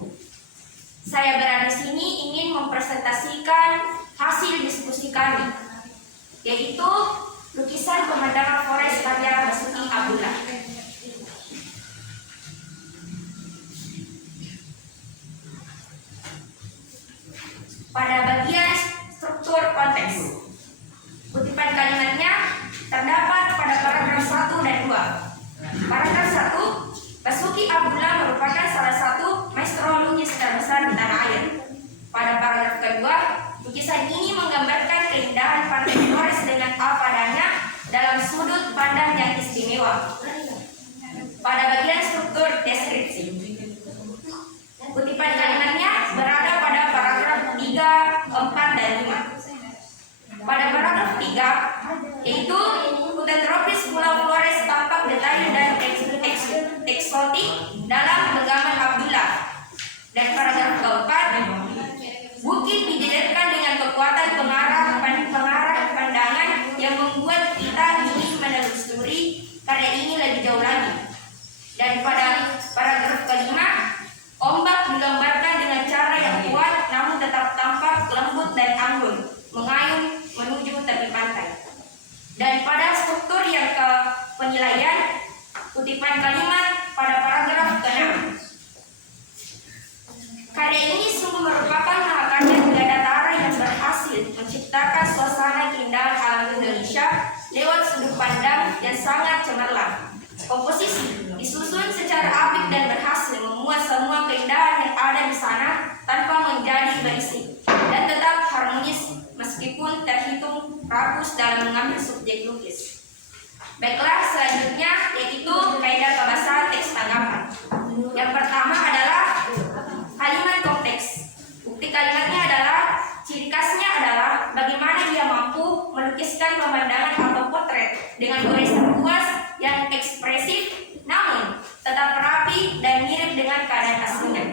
Saya berada di sini ingin mempresentasikan hasil diskusi kami, yaitu lukisan pemandangan Forest karya Basuki Abdullah. Pada bagian struktur konteks, kutipan kalimatnya terdapat pada paragraf 1 dan 2. Paragraf 1, Basuki Abdullah merupakan salah satu maestro lukis terbesar di tanah air. Pada paragraf kedua, lukisan ini menggambarkan keindahan pantai Flores dengan apa adanya dalam sudut pandang yang istimewa. Pada bagian struktur deskripsi, kutipan kalimatnya berada pada paragraf 3, 4, dan 5. Pada paragraf 3, yaitu hutan tropis Pulau Flores tampak detail dan eksotik dalam genggaman Abdullah. Dan paragraf keempat, bukit dijelaskan dengan kekuatan pengarah pandangan yang membuat kita ingin menelusuri karya ini lebih jauh lagi. Dan pada paragraf kelima, ombak digambarkan dengan cara yang kuat namun tetap tampak lembut dan anggun, mengayun menuju tepi pantai. Dan pada struktur yang ke penilaian, kutipan kalimat pada paragraf ke-6. Karya ini sungguh merupakan karya Gada Tara yang berhasil menciptakan suasana keindahan alam Indonesia lewat sudut pandang yang sangat cemerlang. Komposisi disusun secara apik dan berhasil memuat semua keindahan yang ada di sana tanpa menjadi berisik dan tetap harmonis meskipun terhitung rakus dalam mengambil subjek lukis. Baiklah, selanjutnya yaitu kaidah kebahasan teks tanggapan. Yang pertama adalah kalimat konteks. Bukti kalimatnya adalah, ciri khasnya adalah bagaimana dia mampu melukiskan pemandangan atau potret dengan goresan luas yang ekspresif namun tetap rapi dan mirip dengan keadaan aslinya.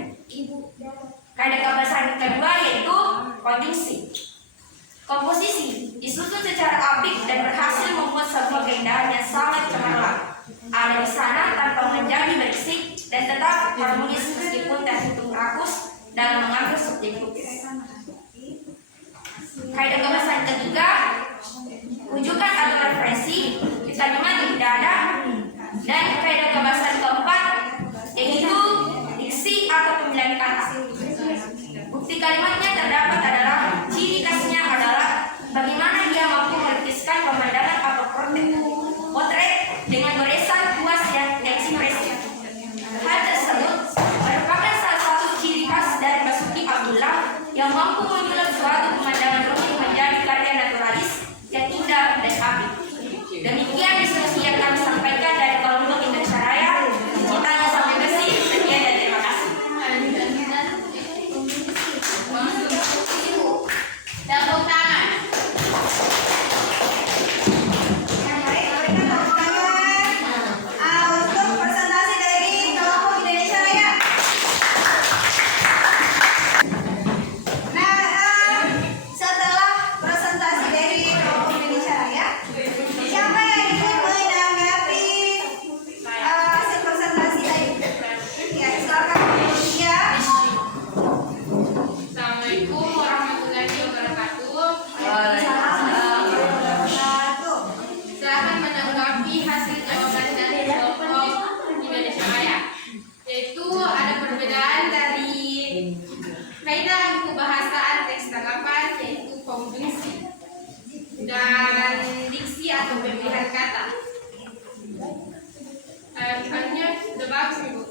Kaidah kebahasan kedua yaitu konjungsi. Komposisi disusun secara apik dan berhasil membuat sebuah keindahan yang sangat cemerlang ada di sana tanpa menjadi berisik dan tetap harmonis meskipun terhitung rakus dalam mengambil subjek lukis. Kaidah kebahasan ketiga, rujukan atau referensi di kalimat yang tidak ada. Dan kaidah kebahasan keempat yaitu diksi atau pemilihan kata. Bukti kalimatnya terdapat adalah, ciri khasnya adalah bagaimana dia mampu melukiskan pemandangan atau potret dengan goresan puas yang ekspresif. Hal tersebut merupakan salah satu ciri khas dari Basuki Abdullah yang mampu menyulap suatu pemandangan rumit menjadi karya naturalis yang indah dan apik. Demikian diskusi yang kami sampaikan dari kelompok Indonesia Raya. Cintanya sampai bersih. Sekian dan terima kasih. Tepuk tangan. Yang baik, berikan tepuk tangan untuk presentasi dari kelompok Indonesia Raya. Nah, setelah presentasi dari kelompok Indonesia Raya, siapa yang ingin menanggapi hasil presentasi tadi? Ya, silakan. Ya. Assalamualaikum warahmatullahi wabarakatuh. Silakan menanggapi hasil jawaban dari kelompok Indonesia Raya. Yaitu ada perbedaan dari kaidah kebahasaan teks tanggapan yaitu konjungsi dan diksi atau pemilihan kata. Hanya sudah bagus Ibu.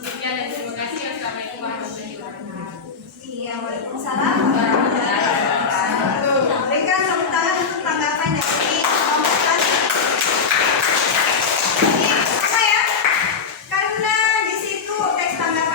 Sekian dan terima kasih. Assalamualaikum warahmatullahi wabarakatuh. Iya, waalaikumsalam warahmatullahi wabarakatuh. Berikan tepuk tangan untuk tanggapan dari kelompok tadi. Ini apa ya? Karena di situ teks tanggapan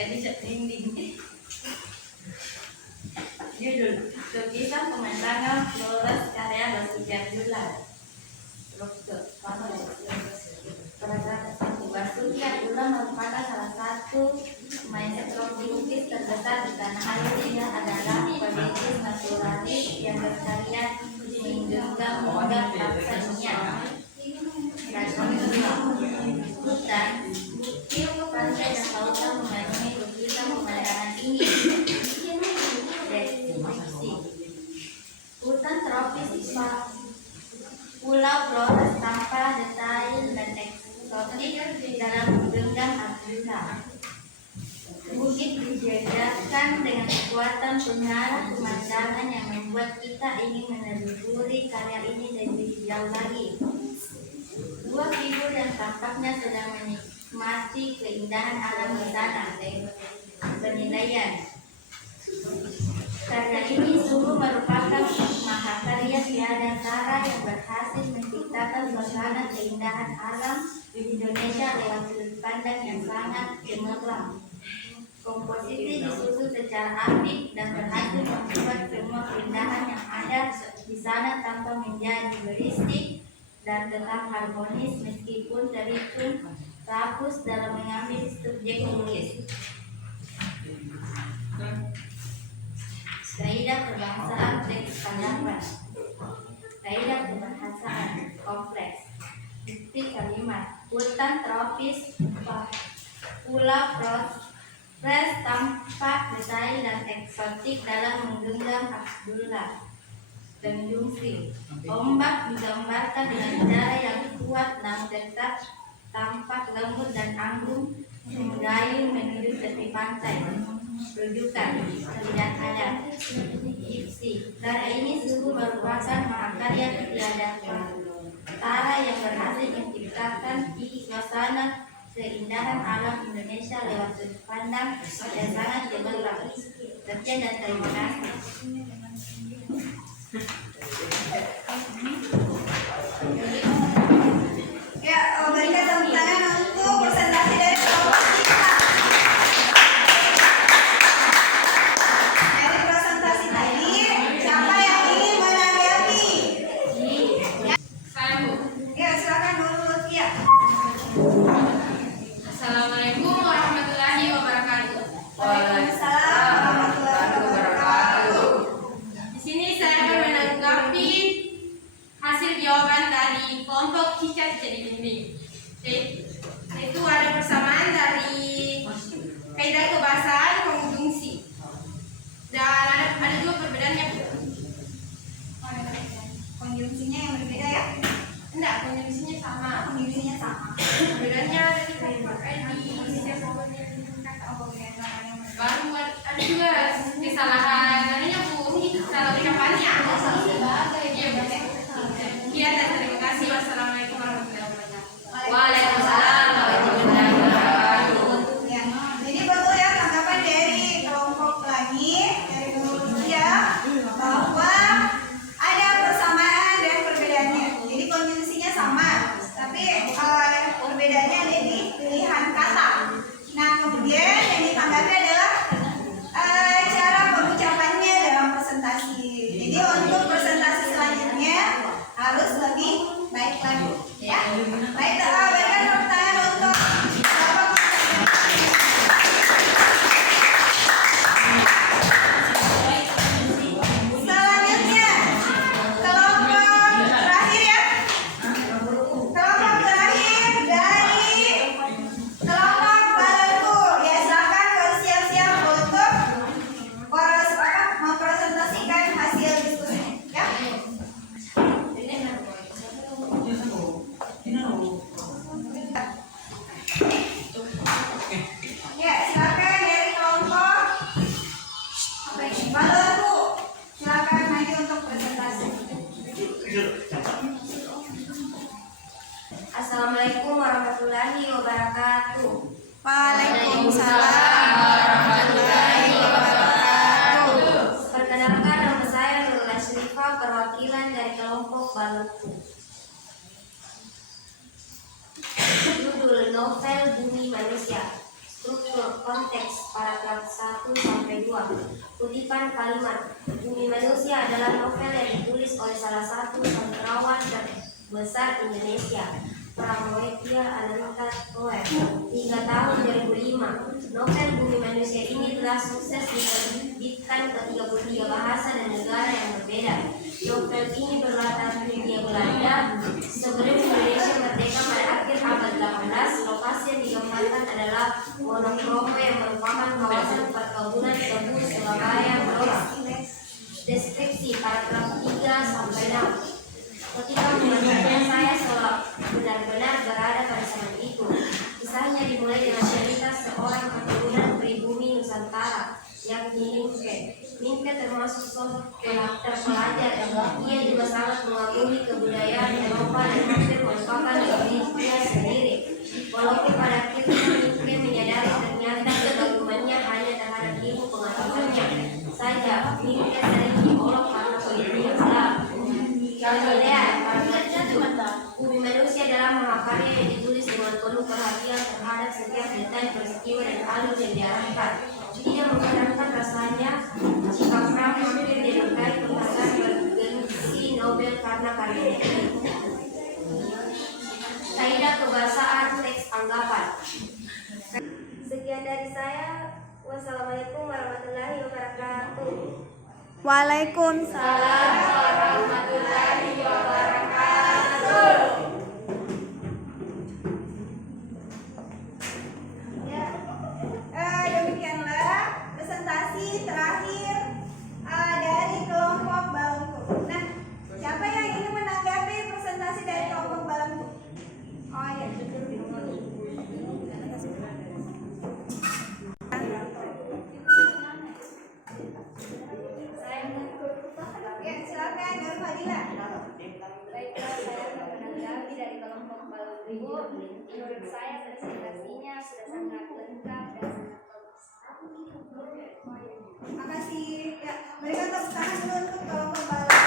jadi dinding. Judul lukisan pemandangan Flores karya Basuki Abdullah. Struktur Basuki Abdullah merupakan salah satu maestro pelukis terbesar di tanah air. Dia adalah pelukis naturalis yang berkarya menggenggam modal bangsa dunia. Hutan, bukit, pantai, dan lautan memenuhi lukisan pemandangan ini. Deskripsi hutan tropis Pulau Flores tanpa detail dan eksotik dalam menggenggam Afrika. Bukit dijajarkan dengan kekuatan pengarah pemandangan yang membuat kita ingin menelusuri karya ini lebih jauh lagi. Dua figur yang tampaknya sedang menikmati keindahan alam di sana. Penilaian karya ini sungguh merupakan mahakarya tiada tara yang berhasil menciptakan suasana keindahan alam di Indonesia lewat sudut pandang yang sangat cemerlang. Komposisi disusun secara apik dan berhasil membuat semua keindahan yang ada di sana tanpa menjadi berisik dan tetap harmonis meskipun terhitung rakus dalam mengambil subjek menulis. Kaidah perbahasaan teks tanggapan. Kaidah perbahasaan kompleks. Bukti kalimat hutan tropis Pulau Flores tampak detail dan eksotik dalam menggenggam Abdullah. Konjungsi ombak digambarkan dengan cara yang kuat namun tetap tampak lembut dan anggun menggayung menuju tepi pantai. Rujukan tidak ada. Gipsi karya ini sungguh merupakan mahakarya tiada tara yang berhasil menciptakan suasana keindahan alam Indonesia lewat sudut pandang yang sangat cemerlang. Sekian dan terima kasih. Ya, berikan tepuk tangan untuk presentasi dari kelompok kita. Dari presentasi tadi, siapa yang ingin menanggapi? Saya Bu. Ya, silakan Bu Lutfia. Assalamualaikum warahmatullahi wabarakatuh. Waalaikumsalam warahmatullahi wabarakatuh. Di sini saya akan menanggapi hasil jawaban dari kelompok Cica di Bimbing. Itu ada persamaan dari kaidah kebahasaan konjungsi dan ada juga perbedaannya. Konjungsinya yang berbeda ya? Enggak, konjungsinya sama. Konjungsinya sama. Perbedaannya ada di baru ada juga kesalahan namanya Bu, salah ucapannya. Iya, dan terima kasih. Wassalamualaikum warahmatullahi wabarakatuh. Waalaikumsalam warahmatullahi wabarakatuh. Ya, jadi betul ya tanggapan dari kelompok lagi dari Bu ya bahwa ada persamaan dan perbedaannya. Jadi konjungsinya sama, tapi perbedaannya ada di pilihan kata. Nah, kemudian yang ditanggapi adalah cara pengucapannya dalam presentasi. Jadi untuk presentasi selanjutnya harus lebih baik lagi, ya. Baik, berikan tepuk tangan untuk Bapak. Selanjutnya kelompok terakhir ya. Kelompok terakhir dari kelompok badanku. Ya, silakan bersiap-siap untuk mempresentasikan hasil diskusi, ya. Ya, silakan dari kelompok badanku. Silakan maju untuk presentasi. Assalamualaikum warahmatullahi wabarakatuh. Waalaikumsalam warahmatullahi wabarakatuh. Perkenalkan, nama saya Nurul Asrifa, perwakilan dari kelompok Baluku. Judul novel Bumi Manusia. Struktur konteks paragraf 1 sampai 2. Kutipan kalimat. Bumi Manusia adalah novel yang ditulis oleh salah satu sastrawan terbesar Indonesia, Pramoedya Ananta Toer, hingga tahun 2005. Novel Bumi Manusia ini telah sukses diterbitkan ke 33 bahasa dan negara yang berbeda. Novel ini berlatar Hindia Belanda sebelum Indonesia merdeka pada akhir abad 18. Lokasi yang digambarkan adalah Wonokromo yang merupakan kawasan perkebunan tebu Surabaya Blora. Deskripsi paragraf 3 sampai 6. Ketika membaca saya seolah benar-benar berada pada zaman itu. Kisahnya dimulai dengan cerita seorang keturunan pribumi Nusantara, yakni Ningke. Ningke termasuk sosok terpelajar. Ia juga sangat mengagumi kebudayaan Eropa dan hampir merupakan dirinya sendiri. Walaupun pada akhirnya Ningke menyadari ternyata kekagumannya hanya terhadap ilmu pengetahuannya saja. Ningke sering diolok karena politiknya Islam. Bumi Manusia adalah mahakarya yang ditulis dengan penuh perhatian terhadap setiap detail peristiwa dan alur yang diarahkan. Tidak mengharapkan rasanya jika Pram hampir dilukai penghargaan bergengsi Nobel karena karyanya ini. Kaidah kebahasaan teks tanggapan. Sekian dari saya. Wassalamualaikum warahmatullahi wabarakatuh. Waalaikumsalam warahmatullahi wabarakatuh. Ya, demikianlah presentasi terakhir dari kelompok Balengku. Nah, siapa yang ingin menanggapi presentasi dari kelompok Balengku? Oh ya. Ya, silakan Nur Fadila. Baiklah, saya akan menanggapi dari kelompok Balengku. Menurut saya presentasinya sudah sangat lengkap dan sangat bagus. Terima kasih. Ya, berikan tepuk tangan dulu untuk kelompok Balengku.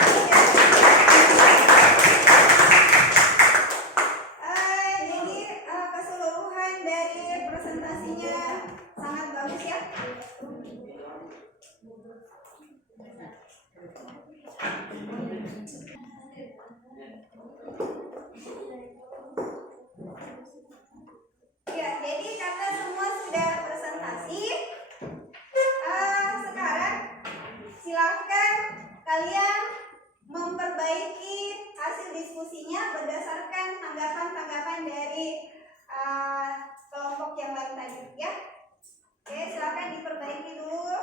Jadi keseluruhan dari presentasinya sangat bagus ya. Ya, jadi karena semua sudah presentasi, sekarang silakan kalian memperbaiki hasil diskusinya berdasarkan tanggapan-tanggapan dari kelompok yang lain tadi ya. Oke, silakan diperbaiki dulu.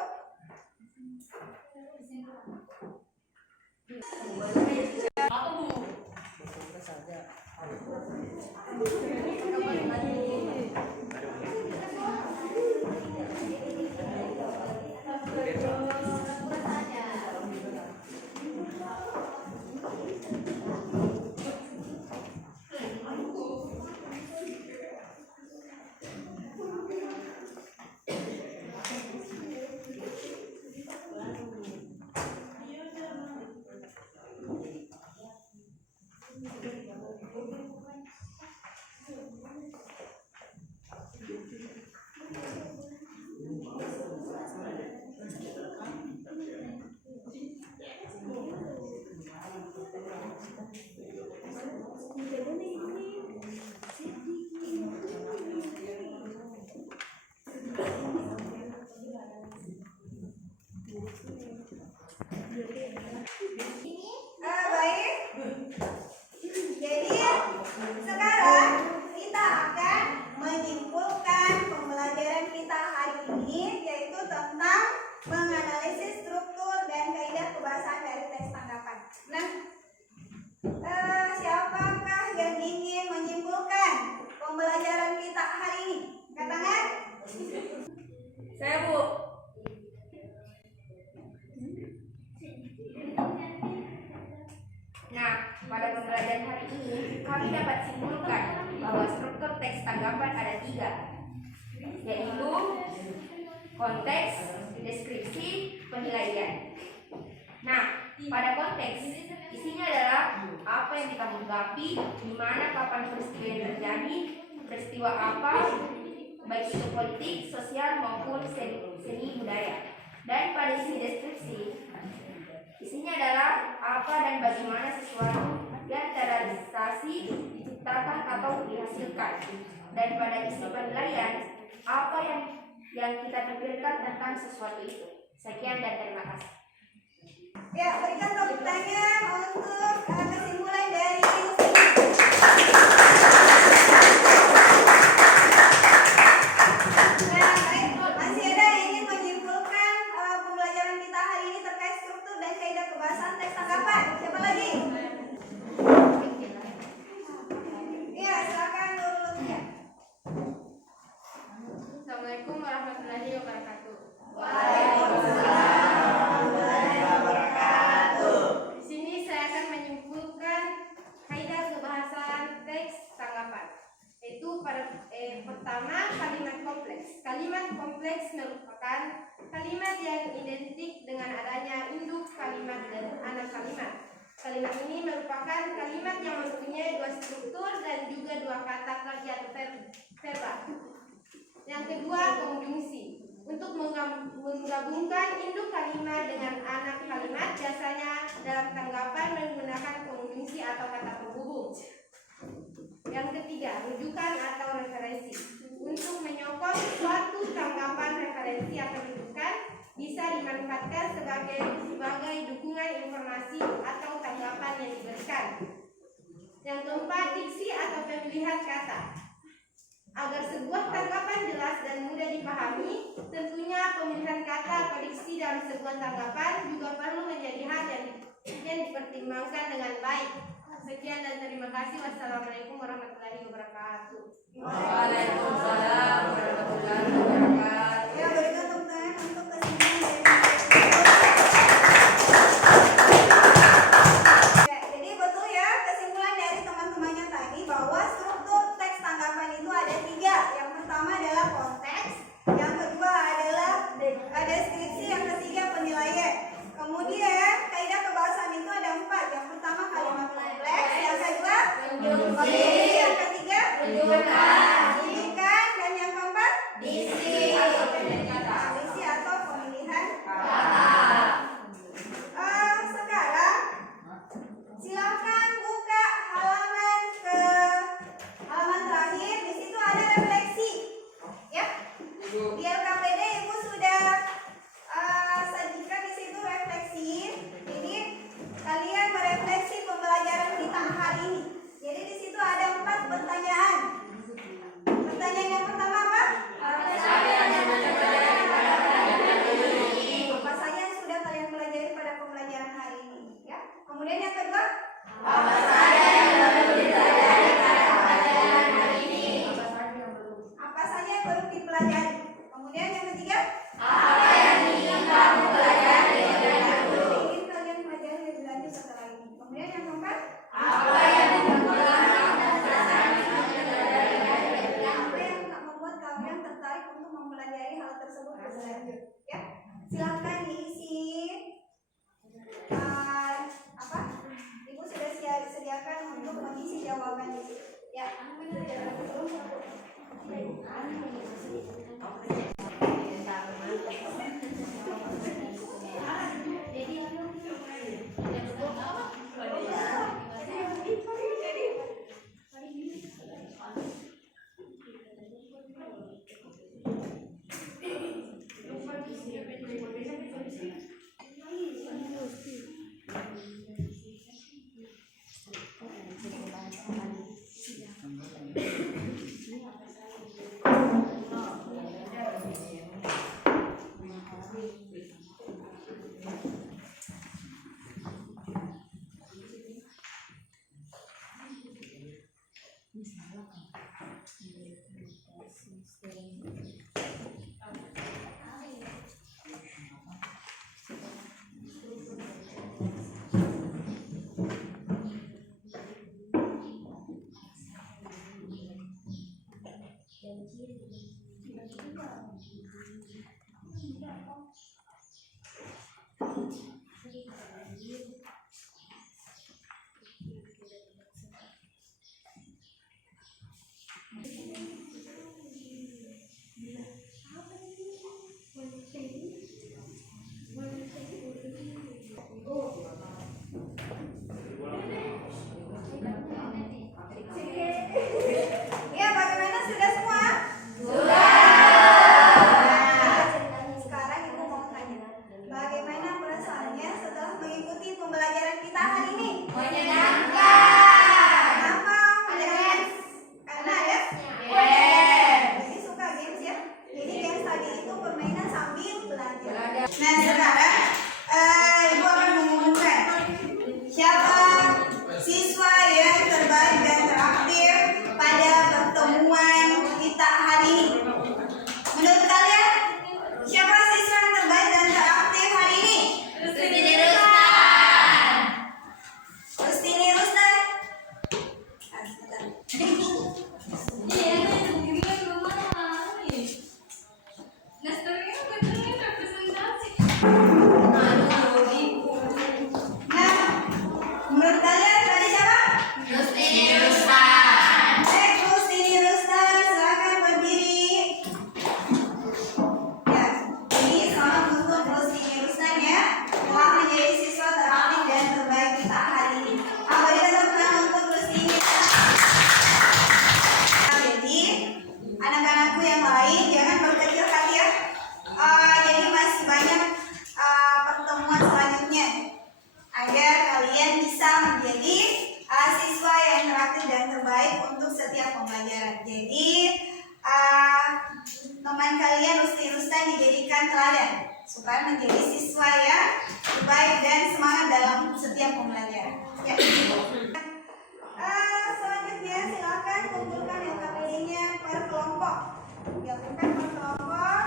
Baik. Jadi sekarang kita akan menyimpulkan pembelajaran kita hari ini, yaitu tentang menganalisis struktur dan kaidah kebahasaan dari teks tanggapan. Nah, siapakah yang ingin menyimpulkan pembelajaran kita hari ini? Katakan. Saya, Bu. Nah, pada pembelajaran hari ini kami dapat simpulkan bahwa struktur teks tanggapan ada 3, yaitu konteks, deskripsi, penilaian. Nah, pada konteks isinya adalah apa yang kita tanggapi, di mana, kapan peristiwa yang terjadi, peristiwa apa, baik itu politik, sosial maupun seni budaya. Dan pada isi deskripsi, isinya adalah apa dan bagaimana sesuatu yang terrealisasi, diciptakan atau dihasilkan. Dan pada isi penilaian, apa yang kita pikirkan tentang sesuatu itu. Sekian dan terima kasih. Ya, berikan tepuk tangan untuk kesimpulan dari ilustrasi. Nah, baik, masih ada yang ingin menyimpulkan pembelajaran kita hari ini terkait struktur dan kaidah kebahasan teks tanggapan. Siapa lagi? Iya, silakan Nurul. Assalamualaikum warahmatullahi wabarakatuh. Di sini saya akan menyimpulkan kaidah kebahasan teks tanggapan. Yaitu pertama, kalimat kompleks. Kalimat kompleks merupakan kalimat yang identik dengan adanya induk kalimat dan anak kalimat. Kalimat ini merupakan kalimat yang mempunyai dua struktur dan juga dua kata kerja atau verba. Yang kedua, konjungsi. Untuk menggabungkan induk kalimat dengan anak kalimat, biasanya dalam tanggapan menggunakan konjungsi atau kata penghubung. Yang ketiga, rujukan atau referensi. Untuk menyokong suatu tanggapan, referensi atau rujukan bisa dimanfaatkan sebagai dukungan informasi atau tanggapan yang diberikan. Yang keempat, diksi atau pemilihan kata. Agar sebuah tanggapan jelas dan mudah dipahami, tentunya pemilihan kata atau diksi dalam sebuah tanggapan juga perlu menjadi hal yang dipertimbangkan dengan baik. Sekian dan terima kasih. Wassalamualaikum warahmatullahi wabarakatuh. Waalaikumsalam warahmatullahi wabarakatuh. Ya, berikan tepuk tangan untuk kesimpulan dari jadi betul ya kesimpulan dari teman-temannya tadi bahwa struktur teks tanggapan itu ada 3. Yang pertama adalah konteks, yang kedua adalah deskripsi, yang ketiga penilaian. Kemudian kaidah kebahasan itu ada 4. Yang pertama kalimat kompleks, yang kedua konjungsi, yang ketiga rujukan, dan yang keempat diksi atau pemilihan kata. Sekarang silakan buka halaman terakhir. Di situ ada refleksi, ya. Di LKPD Ibu sudah sajikan di situ refleksi. Jadi kalian merefleksi pembelajaran kita hari ini. Jadi di situ ada 4 pertanyaan. Pertanyaan yang pertama apa? Apa saja yang sudah kalian pelajari pada pembelajaran hari ini, ya. Kemudian yang kedua, apa saja yang belum dipelajari pada pembelajaran hari ini? Apa saja yang belum dipelajari? Kemudian menulis di Rustan dijadikan teladan supaya menjadi siswa yang baik dan semangat dalam setiap pembelajaran. Ya. Selanjutnya silakan kumpulkan LKPD-nya per kelompok. Gabungkan per kelompok.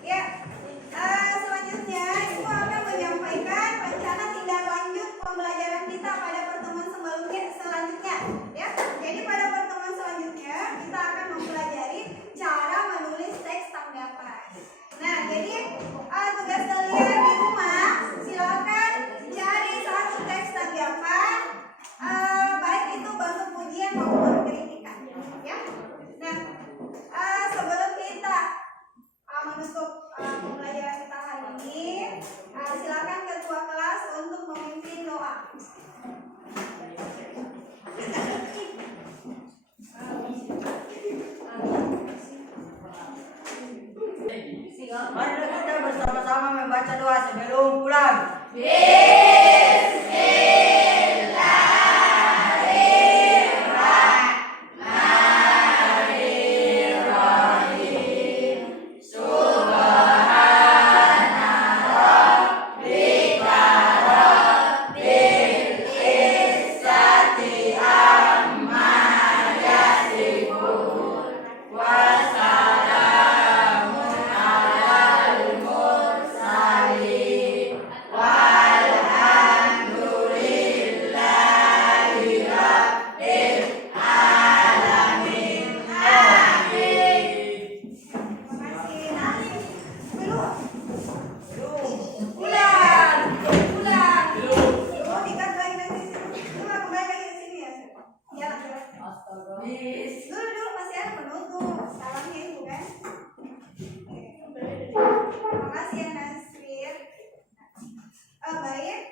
Ya, selanjutnya Ibu akan menyampaikan rencana tindak lanjut pembelajaran kita pada pertemuan selanjutnya. Ya, jadi pada pertemuan selanjutnya kita akan mempelajari cara menulis teks tanggapan. Nah, jadi tugas kalian di rumah silakan cari satu teks tanggapan, baik itu bentuk pujian maupun kritikan. Ya, nah sebelum kita menutup pembelajaran kita hari ini, silakan ketua kelas untuk memimpin doa. Mari kita bersama-sama membaca doa sebelum pulang. Dulu masih ada penutup. Salamnya Ibu kan? Terima kasih ya Nasir. Baik.